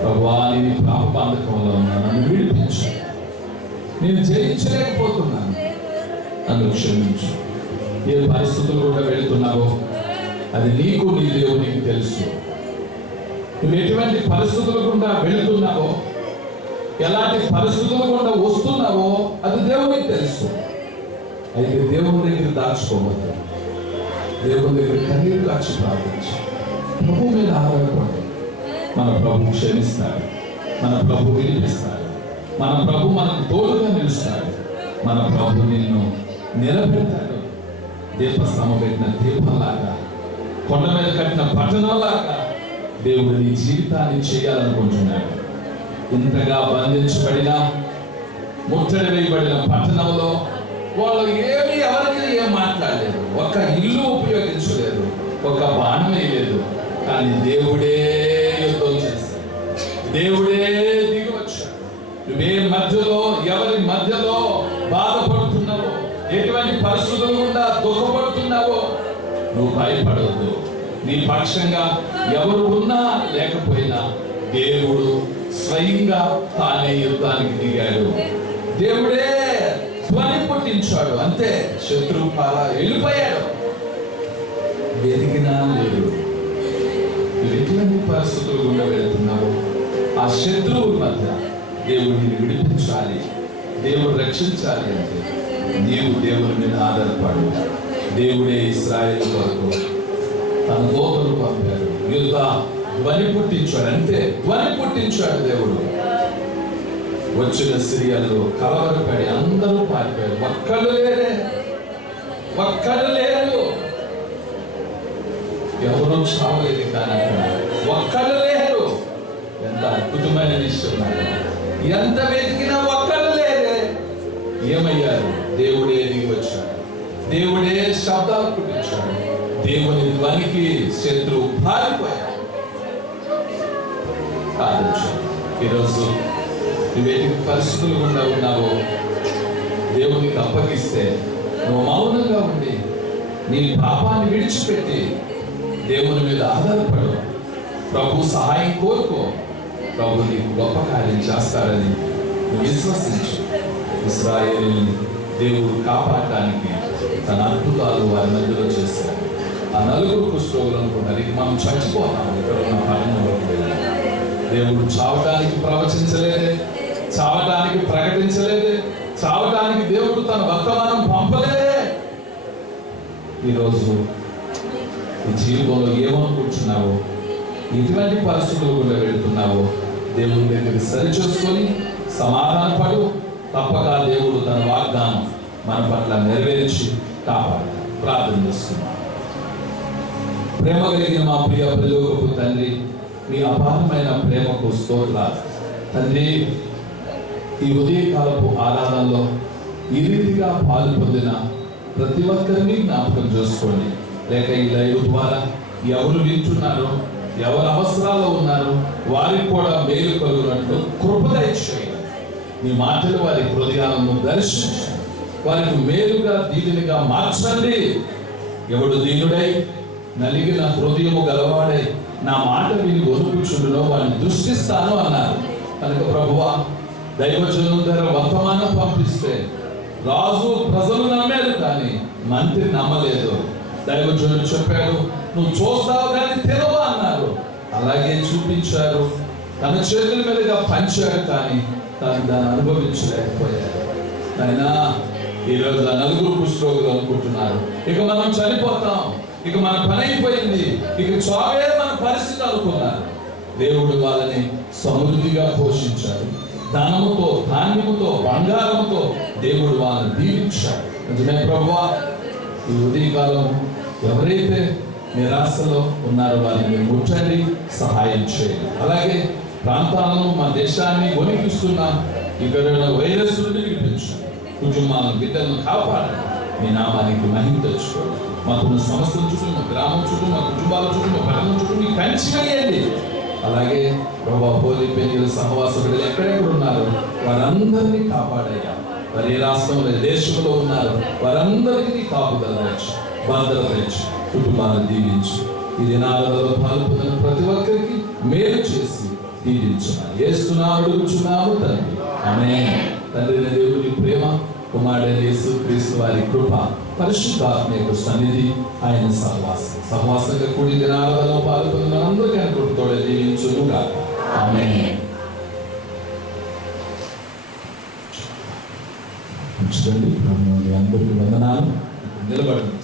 ప్రభువా నీ పాప బంధకంలో ఉన్నా నన్ను విడిపించు, నేను జయించలేకపోతున్నాను, నన్ను క్షమించు. ఏ పరిస్థితులు కూడా వెళుతున్నావో అది నీకు నీ దేవునికి తెలుసు. నువ్వు ఎటువంటి పరిస్థితులు గుండా వెళుతున్నావో, ఎలాంటి పరిస్థితులు గుండా వస్తున్నావో అది దేవునికి తెలుసు. అయితే దేవుని దగ్గర దాచుకోవద్దు. దేవుని దగ్గర కన్నీరు కాచి ప్రార్థించు. ప్రభు మీద ఆధారపడి మన ప్రభు క్షమిస్తాడు, మన ప్రభు విడిపిస్తాడు, మన ప్రభు మనకు తోడుగా నిలుస్తాడు, మన ప్రభు నిన్ను నిలబెడతాడు. దీపస్తంభం పెట్టిన దీపంలాగా, కొండ మీద కట్టిన పట్టణంలాగా దేవుడు నీ జీవితాన్ని చేయాలనుకుంటున్నాడు. ఇంతగా బంధించబడిన, ముట్టడి వేయబడిన పట్టణంలో వాళ్ళు ఎవరికి ఏం మాట్లాడలేదు, ఒక్క ఇల్లు ఉపయోగించలేదు, ఒక బాణం వేయలేదు. కానీ దేవుడే యుద్ధం చేశాడు, దేవుడే దిగి వచ్చాడు. నువ్వే మధ్యలో, ఎవరి మధ్యలో బాధపడుతున్నావో, ఎటువంటి పరిస్థితులు గుండా దుఃఖపడుతున్నావో నువ్వు భయపడవద్దు. నీ పక్షంగా ఎవరు ఉన్నా లేకపోయినా దేవుడు స్వయంగా తానే యుద్ధానికి దిగాడు. దేవుడే ధ్వని పుట్టించాడు, అంతే. శత్రువు పాలా వెళ్ళిపోయాడు, వెతికినా లేడు. ఎటువంటి పరిస్థితులు గుండా వెళ్తున్నావు, ఆ శత్రువుల మధ్య దేవుడిని విడిపించాలి, దేవుడు రక్షించాలి అంటే నీవు దేవుని మీద ఆధారపడు. దేవుడే ఇశ్రాయేలు కొరకు తన దూతలు పంపాడు, యుద్ధ ధ్వని పుట్టించాడు, అంతే. ధ్వని పుట్టించాడు దేవుడు. వచ్చిన సిరియల్లో కలవరపడి అందరూ పారిపోయారు. ఒక్కడు లేరే, ఒక్కడు లేరు. ఎవరూ చావలేదు, కానీ ఒక్కడు లేరు. ఎంత అద్భుతమైన విషయం! ఎంత వెతికినా ఒక్కడు లేరే. ఏమయ్యారు? దేవుడే దిగి వచ్చాడు, దేవుడే శబ్దాలు పుట్టించాడు, దేవుని ధ్వనికి శత్రువు పారిపోయాడు. ఈరోజు నువ్వేటి పరిస్థితులు గుండా ఉన్నావో దేవునికి అప్పగిస్తే, నువ్వు మౌనంగా ఉండి నీ పాపాన్ని విడిచిపెట్టి దేవుని మీద ఆధారపడు, ప్రభు సహాయం కోరుకో. ప్రభు నీకు గొప్ప కార్యం చేస్తాడని నువ్వు విశ్వసించు. ఇశ్రాయేలుని దేవుడు కాపాడటానికి తన అద్భుతాలు వారి మధ్యలో చేశాడు. ఆ నలుగురు కుష్ఠరోగులు అనుకున్నారు, ఇది మనం చచ్చిపోతాం ఇక్కడ ఉన్న పట్టణంలోకి వెళ్ళాలి. దేవుడు చావటానికి ప్రవచించలేదే, చావటానికి ప్రకటించలేదే, చావటానికి దేవుడు తన వర్తమానం పంపలేదే. ఈరోజు ఈ జీవితంలో ఏమనుకుంటున్నావో, ఎటువంటి పరిస్థితులు కూడా వెళుతున్నావో దేవుని దగ్గరికి సరిచూసుకొని సమాధానపడు. తప్పక దేవుడు తన వాగ్దానం మన పట్ల నెరవేర్చి కాపాడు. ప్రార్థన చేస్తున్నాం. ప్రేమ కలిగిన మా ప్రియ పరలోకపు తండ్రి, మీ అపారమైన ప్రేమకు స్తోత్రాలు తండ్రి. ఈ ఉదయకాలపు ఆరాధనలో ఈ రీతిగా పాలు పొందిన ప్రతి ఒక్కరిని జ్ఞాపకం చేసుకోండి. లేక ఈ లైవ్ ద్వారా ఎవరు వింటున్నారో, ఎవరు అవసరాల్లో ఉన్నారో వారికి కూడా మేలు కలుగునట్లు కృప దయచేయండి. మీ మాటలు వారి హృదయాలను దర్శించండి, వారికి మేలుగా దీనునిగా మార్చండి. ఎవడు దీనుడై నలిగిన హృదయము గలవాడై నా మాట విని వణుకుచుండునో వాడిని దృష్టిస్తాను అన్నారు. కనుక ప్రభువా, దైవజనుల ద్వారా వర్తమానం పంపిస్తే రాజు ప్రజలు నమ్మారు కానీ మంత్రి నమ్మలేదు. దైవజనుడు చెప్పాడు, నువ్వు చూస్తావు కానీ తినవు అన్నారు. అలాగే చూపించారు. తన చేతుల మీదుగా పంచాడు కానీ తాను దాన్ని అనుభవించలేకపోయారు. అయినా ఈరోజు నలుగురు కుష్ఠరోగులు అనుకుంటున్నారు ఇక మనం చనిపోతాం, ఇక మన పని అయిపోయింది, ఇక చావే మన పరిస్థితి అనుకున్నారు. దేవుడు వాళ్ళని సమృద్ధిగా పోషించాడు. ధనముతో, ధాన్యముతో, బంగారముతో దేవుడు వాళ్ళని దీవించాడు. నిజమే ప్రభువా, ఈ ఉదయకాలం ఎవరైతే నిరాశలో ఉన్నారో వారిని ముట్టండి, సహాయం చేయండి. అలాగే ప్రాంతాలను, మా దేశాన్ని వణికిస్తున్న ఇక్కడ వైరస్ నుండి విడిపించండి. కుటుంబాలను, బిడ్డలను కాపాడండి. మీ నామానికి మహిమ తెచ్చుకోండి. మాకున్న సమస్యల చుట్టూ, మా గ్రామం చుట్టూ, మా కుటుంబాల చుట్టూ, మా పట్టణం చుట్టూ మీకు కంచి వేయండి. అలాగే ప్రభా, హోలీ పెళ్లి సహవాస బిడ్డలు ఎక్కడెక్కడ ఉన్నారో వారందరినీ కాపాడయ్యా. వారు ఏ రాష్ట్రంలో, ఏ దేశంలో ఉన్నారు వారందరికీ కాపుదల తెచ్చు, భద్రత తెచ్చు, కుటుంబాలను దీవించు. ఈ దినాలలో పాల్పొందిన ప్రతి ఒక్కరికి మేలు చేసి దీవించున్నాను. యేసునామమున అడుగుచున్నాము తండ్రి, ఆమేన్. తండ్రి దేవుని ప్రేమ, కుమారుడైన యేసుక్రీస్తు వారి కృప, పరిశుద్ధాత్మ యొక్క సన్నిధి, ఆయన సహవాసంగా కూడి దినాలలో పాల్పొందిన అందరికీ కృపతోడ దీవించునుగాక. ఆమేన్. అందరికీ వందనాలు. నిలబడండి.